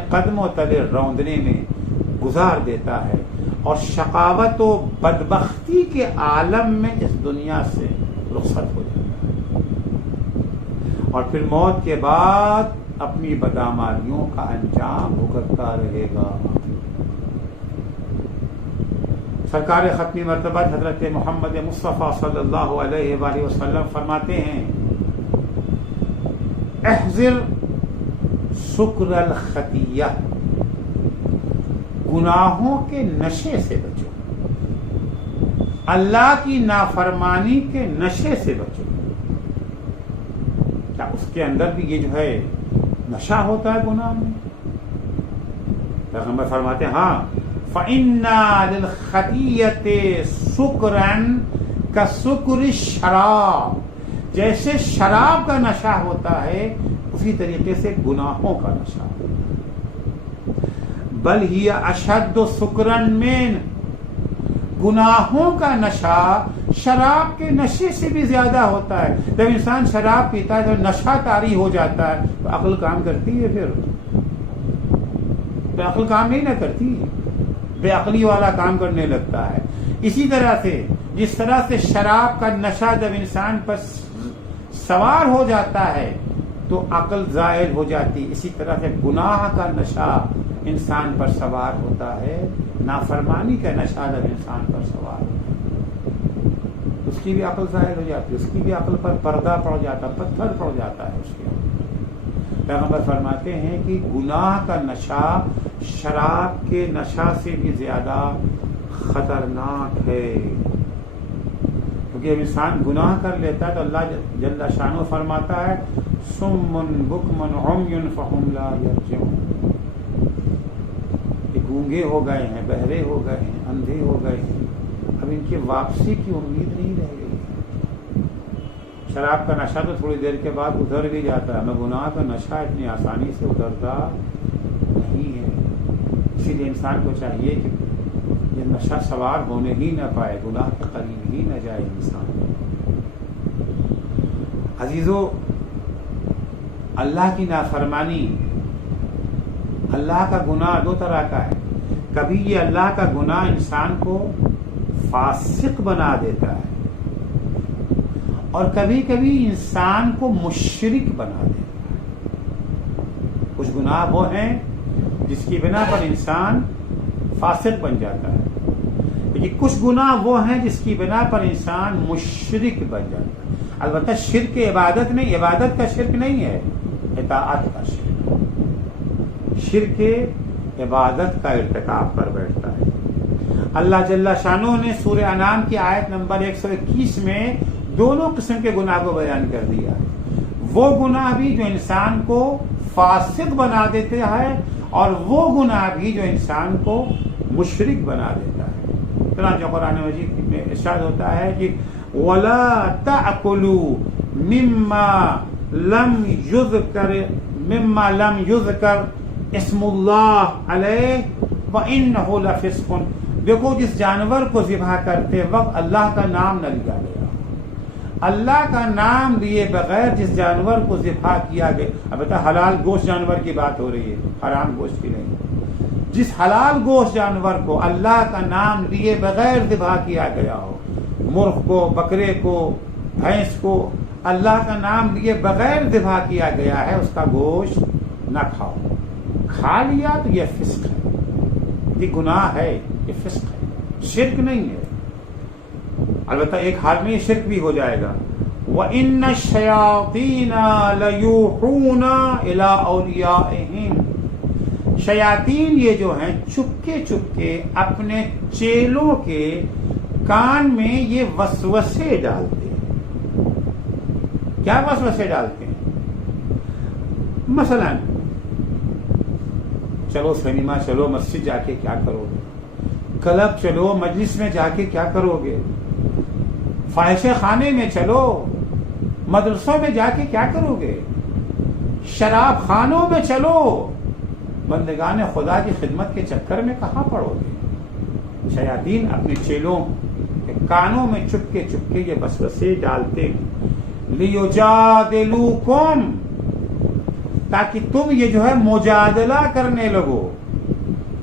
قدموں تلے روندنے میں گزار دیتا ہے اور شقاوت و بدبختی کے عالم میں اس دنیا سے رخصت ہو جاتا ہے، اور پھر موت کے بعد اپنی بدعمالیوں کا انجام بھگتتا رہے گا۔ سرکار ختمی مرتبہ حضرت محمد مصطفیٰ صلی اللہ علیہ وآلہ وسلم فرماتے ہیں احذر سکر الخطیہ، گناہوں کے نشے سے بچو، اللہ کی نافرمانی کے نشے سے بچو۔ کیا اس کے اندر بھی یہ جو ہے نشہ ہوتا ہے گناہ میں؟ پیغمبر فرماتے ہیں ہاں، فَإِنَّا لِلْخَطِيَّةِ سُكْرًا كَسُكْرِ الشَّرَابِ، جیسے شراب کا نشہ ہوتا ہے اسی طریقے سے گناہوں کا نشہ ہوتا ہے۔ بل ہی اشد سکرن من، گناہوں کا نشہ شراب کے نشے سے بھی زیادہ ہوتا ہے۔ جب انسان شراب پیتا ہے تو نشہ طاری ہو جاتا ہے تو عقل کام کرتی ہے، پھر تو عقل کام نہیں نہ کرتی، بے عقلی والا کام کرنے لگتا ہے۔ اسی طرح سے جس طرح سے شراب کا نشہ جب انسان پر سوار ہو جاتا ہے تو عقل زائل ہو جاتی، اسی طرح سے گناہ کا نشہ انسان پر سوار ہوتا ہے، نافرمانی کا نشہ جب انسان پر سوار ہوتا ہے اس کی بھی عقل ظاہر ہو جاتی ہے، اس کی بھی عقل پر پردہ پڑ جاتا، پتھر پڑ جاتا ہے اس کے۔ پیغمبر فرماتے ہیں کہ گناہ کا نشہ شراب کے نشہ سے بھی زیادہ خطرناک ہے، کیونکہ جب انسان گناہ کر لیتا ہے تو اللہ جل شانہ فرماتا ہے صم بکم عمی فہم لا یرجعون، یہ گونگے ہو گئے ہیں، بہرے ہو گئے ہیں، اندھے ہو گئے ہیں، اب ان کی واپسی کی امید نہیں رہ گئی۔ شراب کا نشہ تو تھوڑی دیر کے بعد اتر بھی جاتا ہے، میں گناہ کا نشہ اتنی آسانی سے اترتا نہیں ہے۔ اسی لیے انسان کو چاہیے کہ یہ نشہ سوار ہونے ہی نہ پائے، گناہ کے قریب ہی نہ جائے انسان۔ عزیزو، اللہ کی نافرمانی اللہ کا گناہ دو طرح کا ہے. کبھی یہ اللہ کا گناہ انسان کو فاسق بنا دیتا ہے اور کبھی کبھی انسان کو مشرک بنا دیتا ہے. کچھ گناہ وہ ہیں جس کی بنا پر انسان فاسق بن جاتا ہے، لیکن کچھ گناہ وہ ہیں جس کی بنا پر انسان مشرک بن جاتا ہے. البتہ شرک عبادت نہیں، عبادت کا شرک نہیں ہے، اطاعت کا شرک. شرک عبادت کا ارتکاب پر بیٹھتا ہے. اللہ جل شانہ نے سورہ انعام کی آیت نمبر 121 میں دونوں قسم کے گناہ کو بیان کر دیا ہے. وہ گناہ بھی جو انسان کو فاسق بنا دیتے ہیں اور وہ گناہ بھی جو انسان کو مشرک بنا دیتا ہے. چنانچہ قرآن مجید میں ارشاد ہوتا ہے کہ وَلَا تَأْكُلُوا مِمَّا لَمْ يُذْكَرْ اسم اللہ علیہ وَإِنَّهُ لَفِسْقٌ. دیکھو جس جانور کو ذبح کرتے وقت اللہ کا نام نہ لیا گیا، اللہ کا نام لیے بغیر جس جانور کو ذبح کیا گیا، البتہ حلال گوشت جانور کی بات ہو رہی ہے، حرام گوشت کی نہیں. جس حلال گوشت جانور کو اللہ کا نام لیے بغیر ذبح کیا گیا ہو، مرغ کو، بکرے کو، بھینس کو اللہ کا نام لیے بغیر ذبح کیا گیا ہے، اس کا گوشت نہ کھاؤ. کھا لیا تو یہ فسق ہے، یہ گناہ ہے، یہ فسق ہے، شرک نہیں ہے. البتہ ایک حال میں یہ شرک بھی ہو جائے گا. وَإِنَّ الشَّيَاطِينَ لَيُوحُونَ إِلَىٰ أَوْلِيَائِهِمْ. شیاطین یہ جو ہیں چپکے چپکے اپنے چیلوں کے کان میں یہ وسوسے ڈالتے ہیں. کیا وسوسے ڈالتے ہیں؟ مثلا چلو سنیما چلو، مسجد جا کے کیا کرو گے، کلب چلو، مجلس میں جا کے کیا کرو گے، فاحشہ خانے میں چلو، مدرسوں میں جا کے کیا کرو گے، شراب خانوں میں چلو، بندگان خدا کی خدمت کے چکر میں کہاں پڑو گے. شیاطین اپنے چیلوں کے کانوں میں چپکے چپکے یہ وسوسے ڈالتے لیجادلوکم، تاکہ تم یہ جو ہے مجادلہ کرنے لگو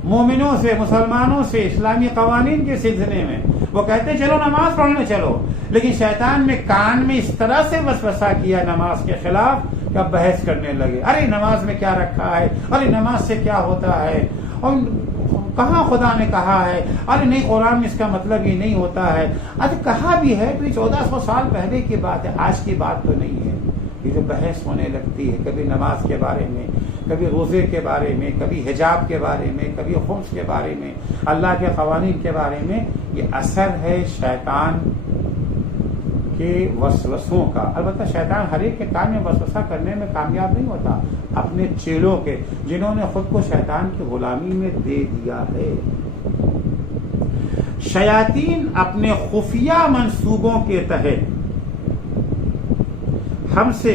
مومنوں سے، مسلمانوں سے، اسلامی قوانین کے سلسلے میں. وہ کہتے چلو نماز پڑھنے چلو، لیکن شیطان نے کان میں اس طرح سے وسوسہ کیا نماز کے خلاف کہ اب بحث کرنے لگے. ارے نماز میں کیا رکھا ہے، ارے نماز سے کیا ہوتا ہے، اور کہاں خدا نے کہا ہے، ارے نہیں قرآن میں اس کا مطلب یہ نہیں ہوتا ہے. ارے کہا بھی ہے تو یہ 1400 سال پہلے کی بات ہے، آج کی بات تو نہیں ہے. یہ جو بحث ہونے لگتی ہے کبھی نماز کے بارے میں، کبھی روزے کے بارے میں، کبھی حجاب کے بارے میں، کبھی خمس کے بارے میں، اللہ کے قوانین کے بارے میں، یہ اثر ہے شیطان کے وسوسوں کا. البتہ شیطان ہر ایک کے کان میں وسوسہ کرنے میں کامیاب نہیں ہوتا، اپنے چیلوں کے جنہوں نے خود کو شیطان کی غلامی میں دے دیا ہے. شیاطین اپنے خفیہ منصوبوں کے تحت ہم سے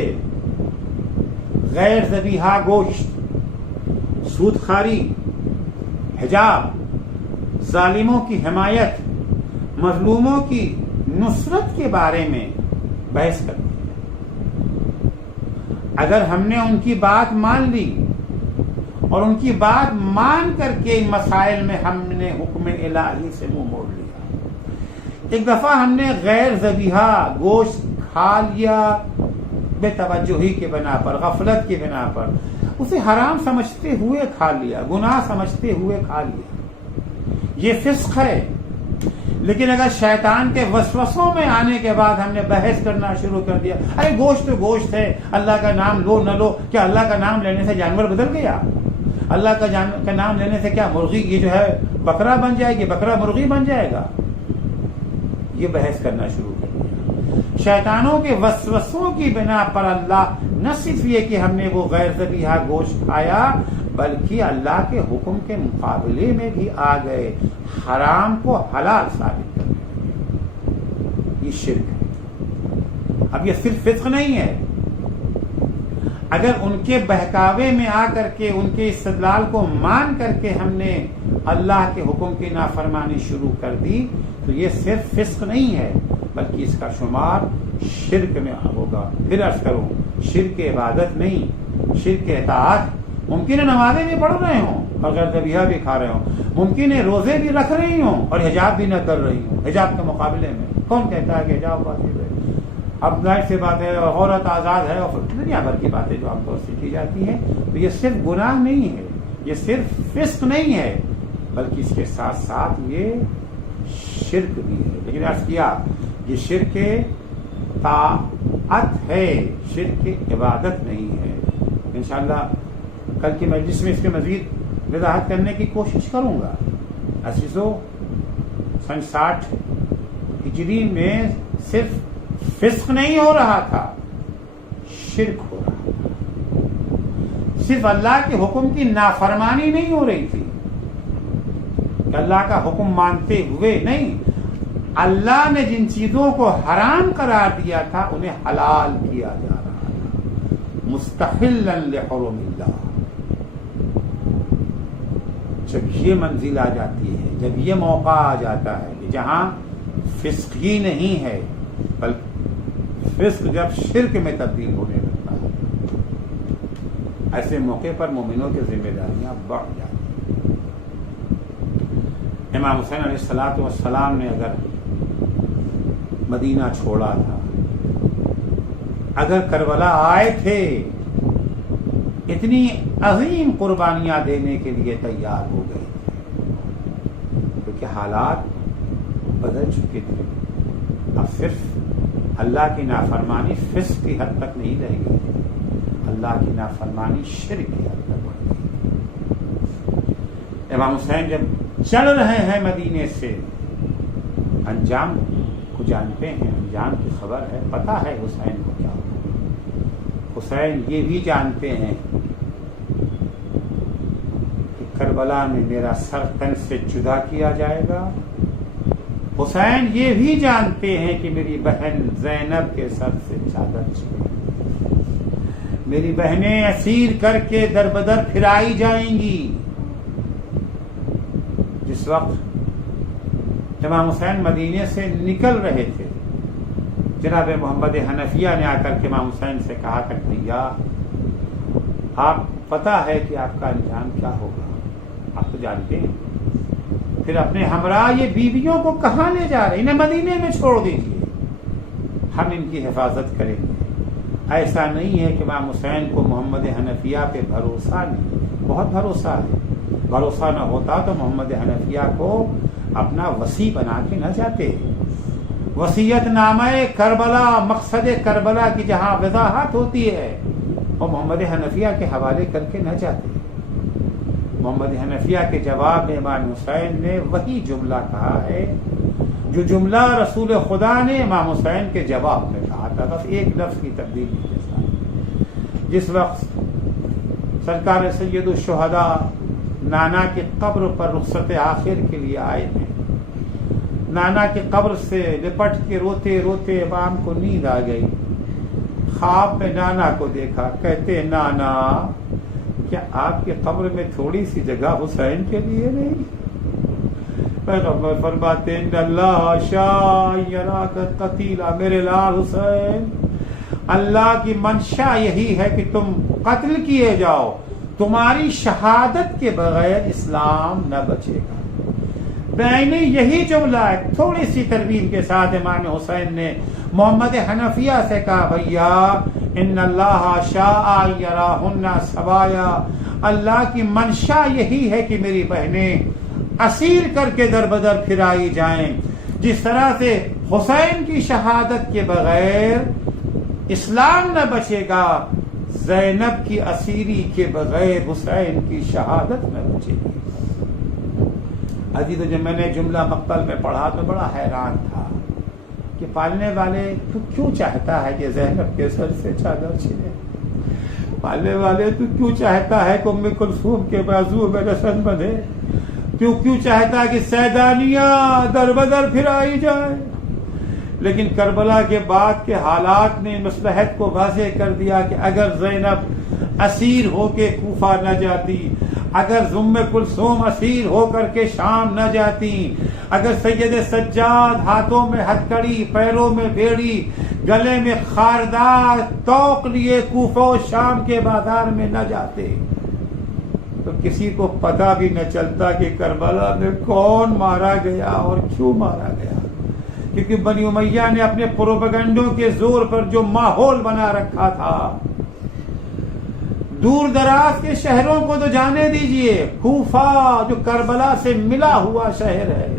غیر ذبیحہ گوشت، سود خواری، حجاب، ظالموں کی حمایت، مظلوموں کی نصرت کے بارے میں بحث کرتے ہیں. اگر ہم نے ان کی بات مان لی اور ان کی بات مان کر کے ان مسائل میں ہم نے حکم الہی سے منہ موڑ لیا، ایک دفعہ ہم نے غیر ذبیحہ گوشت کھا لیا بے توجہی کے بنا پر، غفلت کی بنا پر، اسے حرام سمجھتے ہوئے کھا لیا، گناہ سمجھتے ہوئے کھا لیا، یہ فسق ہے. لیکن اگر شیطان کے وسوسوں میں آنے کے بعد ہم نے بحث کرنا شروع کر دیا، ارے گوشت تو گوشت ہے، اللہ کا نام لو نہ لو، کیا اللہ کا نام لینے سے جانور بدل گیا؟ اللہ کا نام لینے سے کیا مرغی یہ جو ہے بکرا بن جائے گی، بکرا مرغی بن جائے گا؟ یہ بحث کرنا شروع کر دیا. شیطانوں کے وسوسوں کی بنا پر اللہ نہ صرف یہ کہ ہم نے وہ غیر ذبیحہ گوشت کھایا، بلکہ اللہ کے حکم کے مقابلے میں بھی آ گئے، حرام کو حلال ثابت کرنے لگے. یہ شرک ہے. اب یہ صرف فسق نہیں ہے، اگر ان کے بہکاوے میں آ کر کے ان کے استدلال کو مان کر کے ہم نے اللہ کے حکم کی نافرمانی شروع کر دی تو یہ صرف فسق نہیں ہے بلکہ اس کا شمار شرک میں ہوگا. پھر عرض کروں، شرک عبادت نہیں، شرک اطاعت ممکن ہے نمازیں بھی پڑھ رہے ہوں اور غیر ذبیحہ بھی کھا رہے ہوں، ممکن ہے روزے بھی رکھ رہی ہوں اور حجاب بھی نہ کر رہی ہوں۔ حجاب کے مقابلے میں کون کہتا ہے کہ حجاب واجب ہے؟ اب ظاہر سی بات ہے عورت آزاد ہے اور دنیا بھر کی باتیں جو عام طور سے کی جاتی ہیں، تو یہ صرف گناہ نہیں ہے، یہ صرف فسق نہیں ہے، بلکہ اس کے ساتھ ساتھ یہ شرک بھی ہے۔ لیکن عرض کیا یہ شرک طاعت ہے، شرک عبادت نہیں ہے۔ انشاءاللہ کل کی مجلس میں اس کے مزید وضاحت کرنے کی کوشش کروں گا۔ عزیزو، سن 60 ہجری میں صرف فسق نہیں ہو رہا تھا، شرک ہو رہا تھا۔ صرف اللہ کے حکم کی نافرمانی نہیں ہو رہی تھی کہ اللہ کا حکم مانتے ہوئے نہیں، اللہ نے جن چیزوں کو حرام قرار دیا تھا انہیں حلال کیا جا رہا تھا، مستحلا لحرم اللہ۔ جب یہ منزل آ جاتی ہے، جب یہ موقع آ جاتا ہے کہ جہاں فسق ہی نہیں ہے بلکہ فسق جب شرک میں تبدیل ہونے لگتا ہے، ایسے موقع پر مومنوں کی ذمہ داریاں بڑھ جاتی ہیں۔ امام حسین علیہ السلام نے اگر مدینہ چھوڑا تھا، اگر کربلا آئے تھے، اتنی عظیم قربانیاں دینے کے لیے تیار ہو گئے تھے، کیونکہ حالات بدل چکے تھے۔ اب صرف اللہ کی نافرمانی فسق کی حد تک نہیں رہ گئی، اللہ کی نافرمانی شرک کی حد تک بڑھ گئی۔ امام حسین جب چل رہے ہیں مدینے سے، انجام کو جانتے ہیں، انجام کی خبر ہے، پتہ ہے حسین کو کیا ہوگا۔ حسین یہ بھی جانتے ہیں کہ کربلا میں میرا سر تن سے جدا کیا جائے گا۔ حسین یہ بھی جانتے ہیں کہ میری بہن زینب کے سر سے چادر چھنے، میری بہنیں اسیر کر کے در بدر پھرائی جائیں گی۔ جس وقت امام حسین مدینے سے نکل رہے تھے، جناب محمد حنفیہ نے آ کر کے امام حسین سے کہا کہ بھیا آپ پتہ ہے کہ آپ کا انجام کیا ہوگا، آپ تو جانتے ہیں، پھر اپنے ہمراہ یہ بیویوں کو کہاں لے جا رہے ہیں؟ انہیں مدینے میں چھوڑ دیجیے، ہم ان کی حفاظت کریں گے۔ ایسا نہیں ہے کہ امام حسین کو محمد حنفیہ پہ بھروسہ نہیں، بہت بھروسہ ہے۔ بھروسہ نہ ہوتا تو محمد حنفیہ کو اپنا وصی بنا کے نہ جاتے، وصیت نامہ کربلا، مقصد کربلا کی جہاں وضاحت ہوتی ہے وہ محمد حنفیہ کے حوالے کر کے نہ جاتے۔ محمد حنفیہ کے جواب میں امام حسین نے وہی جملہ کہا ہے جو جملہ رسول خدا نے امام حسین کے جواب میں کہا تھا، بس ایک لفظ کی تبدیلی کے ساتھ۔ جس وقت سرکار سید الشہداء نانا کی قبر پر رخصت آخر کے لیے آئے تھے، نانا کی قبر سے لپٹ کے روتے روتے امام کو نیند آ گئی۔ خواب میں نانا کو دیکھا، کہتے نانا کیا آپ کی قبر میں تھوڑی سی جگہ حسین کے لیے نہیں؟ پیغمبر فرماتے ان اللہ شاء یراک قتیلا، میرے لال حسین، اللہ کی منشا یہی ہے کہ تم قتل کیے جاؤ، تمہاری شہادت کے بغیر اسلام نہ بچے گا۔ میں یہی جملہ ہے، تھوڑی سی ترمیم کے ساتھ امام حسین نے محمد حنفیہ سے کہا بھیا ان اللہ شاء یراہن سبایا، اللہ کی منشا یہی ہے کہ میری بہنیں اسیر کر کے در بدر پھرائی جائیں۔ جس طرح سے حسین کی شہادت کے بغیر اسلام نہ بچے گا، زینب کی اسیری کے بغیر حسین کی شہادت نہ بچے گی۔ عزیز، جب میں نے جملہ مقتل میں پڑھا تو بڑا حیران تھا کہ پالنے والے تو کیوں چاہتا ہے کہ زینب کے سر سے چادر چھنے؟ پالنے والے تو کیوں چاہتا ہے کہ ام کلثوم کے بازو میں رسن بندھے؟ کیوں چاہتا ہے کہ سیدانیاں در بدر پھرائی جائیں؟ لیکن کربلا کے بعد کے حالات نے مصلحت کو واضح کر دیا کہ اگر زینب اسیر ہو کے کوفہ نہ جاتی، اگر ام کلثوم اسیر ہو کر کے شام نہ جاتی، اگر سید سجاد ہاتھوں میں ہتھکڑی، پیروں میں بیڑی، گلے میں خاردار توق لیے کوفہ و شام کے بازار میں نہ جاتے، تو کسی کو پتہ بھی نہ چلتا کہ کربلا میں کون مارا گیا اور کیوں مارا گیا، کیونکہ بنی امیہ نے اپنے پروپیگنڈوں کے زور پر جو ماحول بنا رکھا تھا، دور دراز کے شہروں کو تو جانے دیجئے، کوفہ جو کربلا سے ملا ہوا شہر ہے،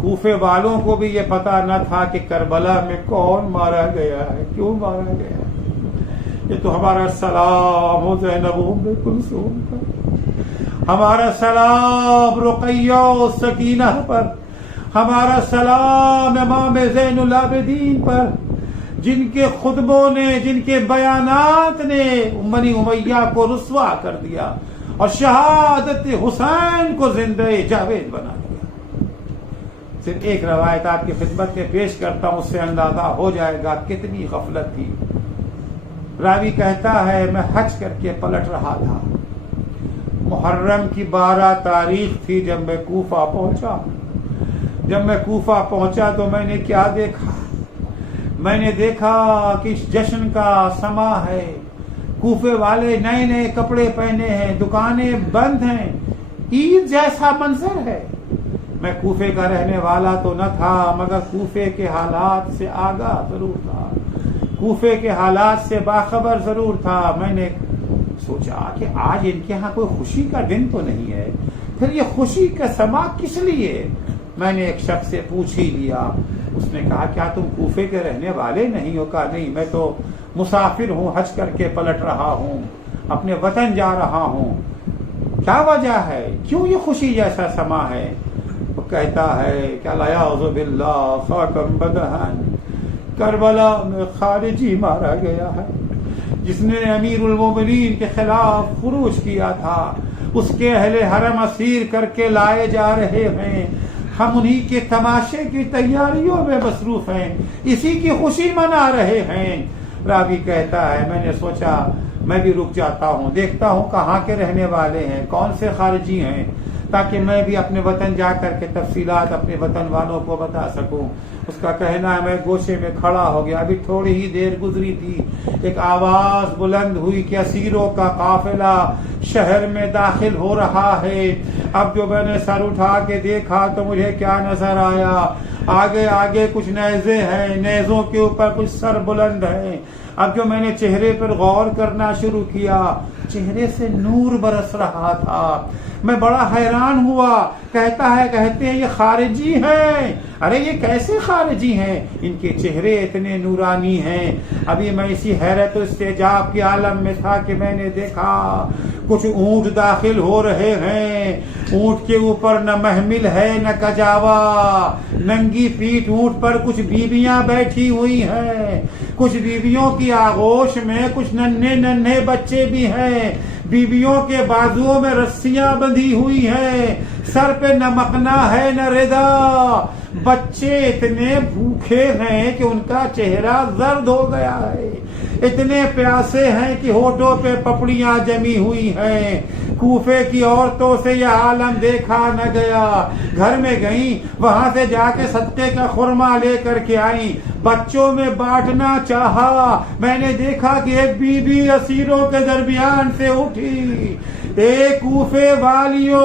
کوفے والوں کو بھی یہ پتا نہ تھا کہ کربلا میں کون مارا گیا ہے، کیوں مارا گیا ہے۔ یہ تو ہمارا سلام ہو زینب ام کلثوم پر، ہمارا سلام رقیہ و سکینہ پر، ہمارا سلام امام زین العابدین پر، جن کے خطبوں نے، جن کے بیانات نے بنی امیہ کو رسوا کر دیا اور شہادت حسین کو زندہ جاوید بنا دیا۔ صرف ایک روایت آپ کی خدمت میں پیش کرتا ہوں، اس سے اندازہ ہو جائے گا کتنی غفلت تھی۔ راوی کہتا ہے میں حج کر کے پلٹ رہا تھا، محرم کی 12 تاریخ تھی جب میں کوفہ پہنچا۔ جب میں کوفہ پہنچا تو میں نے کیا دیکھا؟ میں نے دیکھا کہ جشن کا سما ہے، کوفے والے نئے نئے کپڑے پہنے ہیں، دکانیں بند ہیں، عید جیسا منظر ہے۔ میں کوفے کا رہنے والا تو نہ تھا، مگر کوفے کے حالات سے آگاہ ضرور تھا، کوفے کے حالات سے باخبر ضرور تھا۔ میں نے سوچا کہ آج ان کے ہاں کوئی خوشی کا دن تو نہیں ہے، پھر یہ خوشی کا سما کس لیے؟ میں نے ایک شخص سے پوچھ ہی لیا، اس نے کہا کیا تم کوفے کے رہنے والے نہیں ہو؟ کہا نہیں، میں تو مسافر ہوں، حج کر کے پلٹ رہا ہوں، اپنے وطن جا رہا ہوں۔ کیا وجہ ہے؟ کیوں یہ خوشی جیسا سما ہے؟ وہ کہتا ہے کہ الیاذ باللہ خاکم بدہن، کربلا میں خارجی مارا گیا ہے جس نے امیر المومنین کے خلاف خروج کیا تھا، اس کے اہل حرم اسیر کر کے لائے جا رہے ہیں، ہم انہی کے تماشے کی تیاریوں میں مصروف ہیں، اسی کی خوشی منا رہے ہیں۔ راوی کہتا ہے میں نے سوچا میں بھی رک جاتا ہوں، دیکھتا ہوں کہاں کے رہنے والے ہیں، کون سے خارجی ہیں، تاکہ میں بھی اپنے وطن جا کر کے تفصیلات اپنے وطن والوں کو بتا سکوں۔ اس کا کہنا ہے میں گوشے میں کھڑا ہو گیا، ابھی تھوڑی ہی دیر گزری تھی، ایک آواز بلند ہوئی کہ اسیروں کا قافلہ شہر میں داخل ہو رہا ہے۔ اب جو میں نے سر اٹھا کے دیکھا تو مجھے کیا نظر آیا؟ آگے آگے کچھ نیزے ہیں، نیزوں کے اوپر کچھ سر بلند ہیں۔ اب جو میں نے چہرے پر غور کرنا شروع کیا، چہرے سے نور برس رہا تھا۔ میں بڑا حیران ہوا۔ کہتے ہیں یہ خارجی ہیں۔ ارے یہ کیسے خارجی ہیں؟ ان کے چہرے اتنے نورانی ہیں۔ ابھی میں اسی حیرت و استعجاب کے عالم میں تھا کہ میں نے دیکھا کچھ اونٹ داخل ہو رہے ہیں، اونٹ کے اوپر نہ محمل ہے نہ کجاوا، ننگی پیٹھ اونٹ پر کچھ بیویاں بیٹھی ہوئی ہیں، کچھ بیویوں کی آغوش میں کچھ ننھے ننھے بچے بھی ہیں، بیویوں کے بازوؤں میں رسیاں بندھی ہوئی ہیں، سر پہ نہ مقنا ہے نہ ردا، بچے اتنے بھوکے ہیں کہ ان کا چہرہ زرد ہو گیا ہے، اتنے پیاسے ہیں کہ ہونٹوں پہ پپڑیاں جمی ہوئی ہیں۔ کوفے کی عورتوں سے یہ عالم دیکھا نہ گیا، گھر میں گئیں، وہاں سے جا کے صدقے کا خرما لے کر کے آئیں، بچوں میں بانٹنا چاہا۔ میں نے دیکھا کہ ایک بی بی اسیروں کے درمیان سے اٹھی، اے کوفے والیو،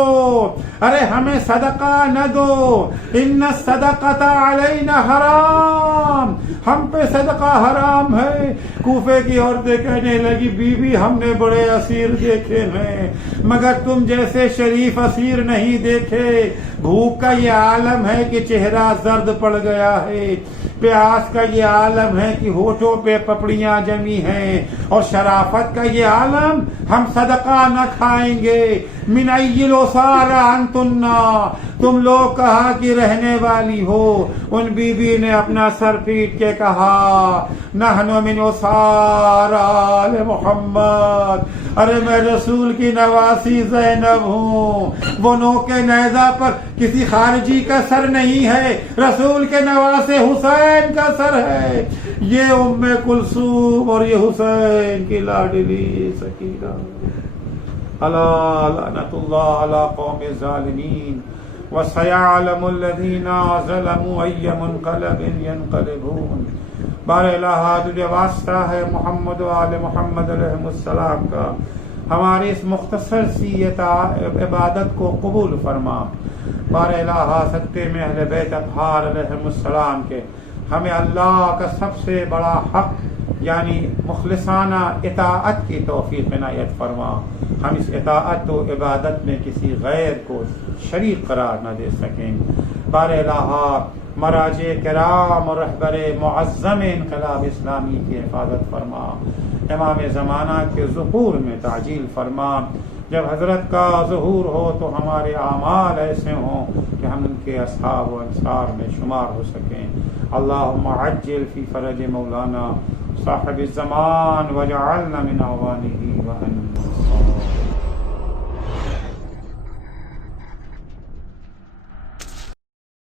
ارے ہمیں صدقہ نہ دو، ان الصدقۃ علینا حرام، ہم پہ صدقہ حرام ہے۔ کوفے کی عورتیں کہنے لگی بی بی ہم نے بڑے اسیر دیکھے ہیں مگر تم جیسے شریف اسیر نہیں دیکھے۔ بھوک کا یہ عالم ہے کہ چہرہ زرد پڑ گیا ہے، پیاس کا یہ عالم ہے کہ ہونٹوں پہ پپڑیاں جمی ہیں، اور شرافت کا یہ عالم ہم صدقہ نہ کھائیں گے۔ من ای الاسار انتن، تم لوگ کہاں کی رہنے والی ہو؟ ان بی بی نے اپنا سر پیٹ کے کہا نحن من اسار آل محمد، ارے میں رسول کی نواسی زینب ہوں۔ وہ نوکے نیزہ پر کسی خارجی کا سر نہیں ہے، رسول کے نواسے حسین کا سر ہے۔ یہ ام کلثوم اور یہ حسین کی لاڈلی سکینہ۔ الا لعنت اللہ علی قوم الظالمین وسیعلم الذین ظلموا ای منقلب ینقلبون۔ بار الہ تجھے واسطہ ہے محمد و آل محمد علیہ السلام کا، ہماری اس مختصر سی عبادت کو قبول فرما۔ بار الہ ستے میں اہل بیت اطہار علیہم السلام کے ہمیں اللہ کا سب سے بڑا حق یعنی مخلصانہ اطاعت کی توفیق عنایت فرما۔ ہم اس اطاعت و عبادت میں کسی غیر کو شریک قرار نہ دے سکیں۔ بار الہ مراجع کرام اور رہبر معظم انقلاب اسلامی کی حفاظت فرما۔ امام زمانہ کے ظہور میں تعجیل فرما۔ جب حضرت کا ظہور ہو تو ہمارے اعمال ایسے ہوں کہ ہم ان کے اصحاب و انصار میں شمار ہو سکیں۔ اللہم عجل فی فرج مولانا صاحب الزمان وجعلنا من اعوانہ وانصارہ۔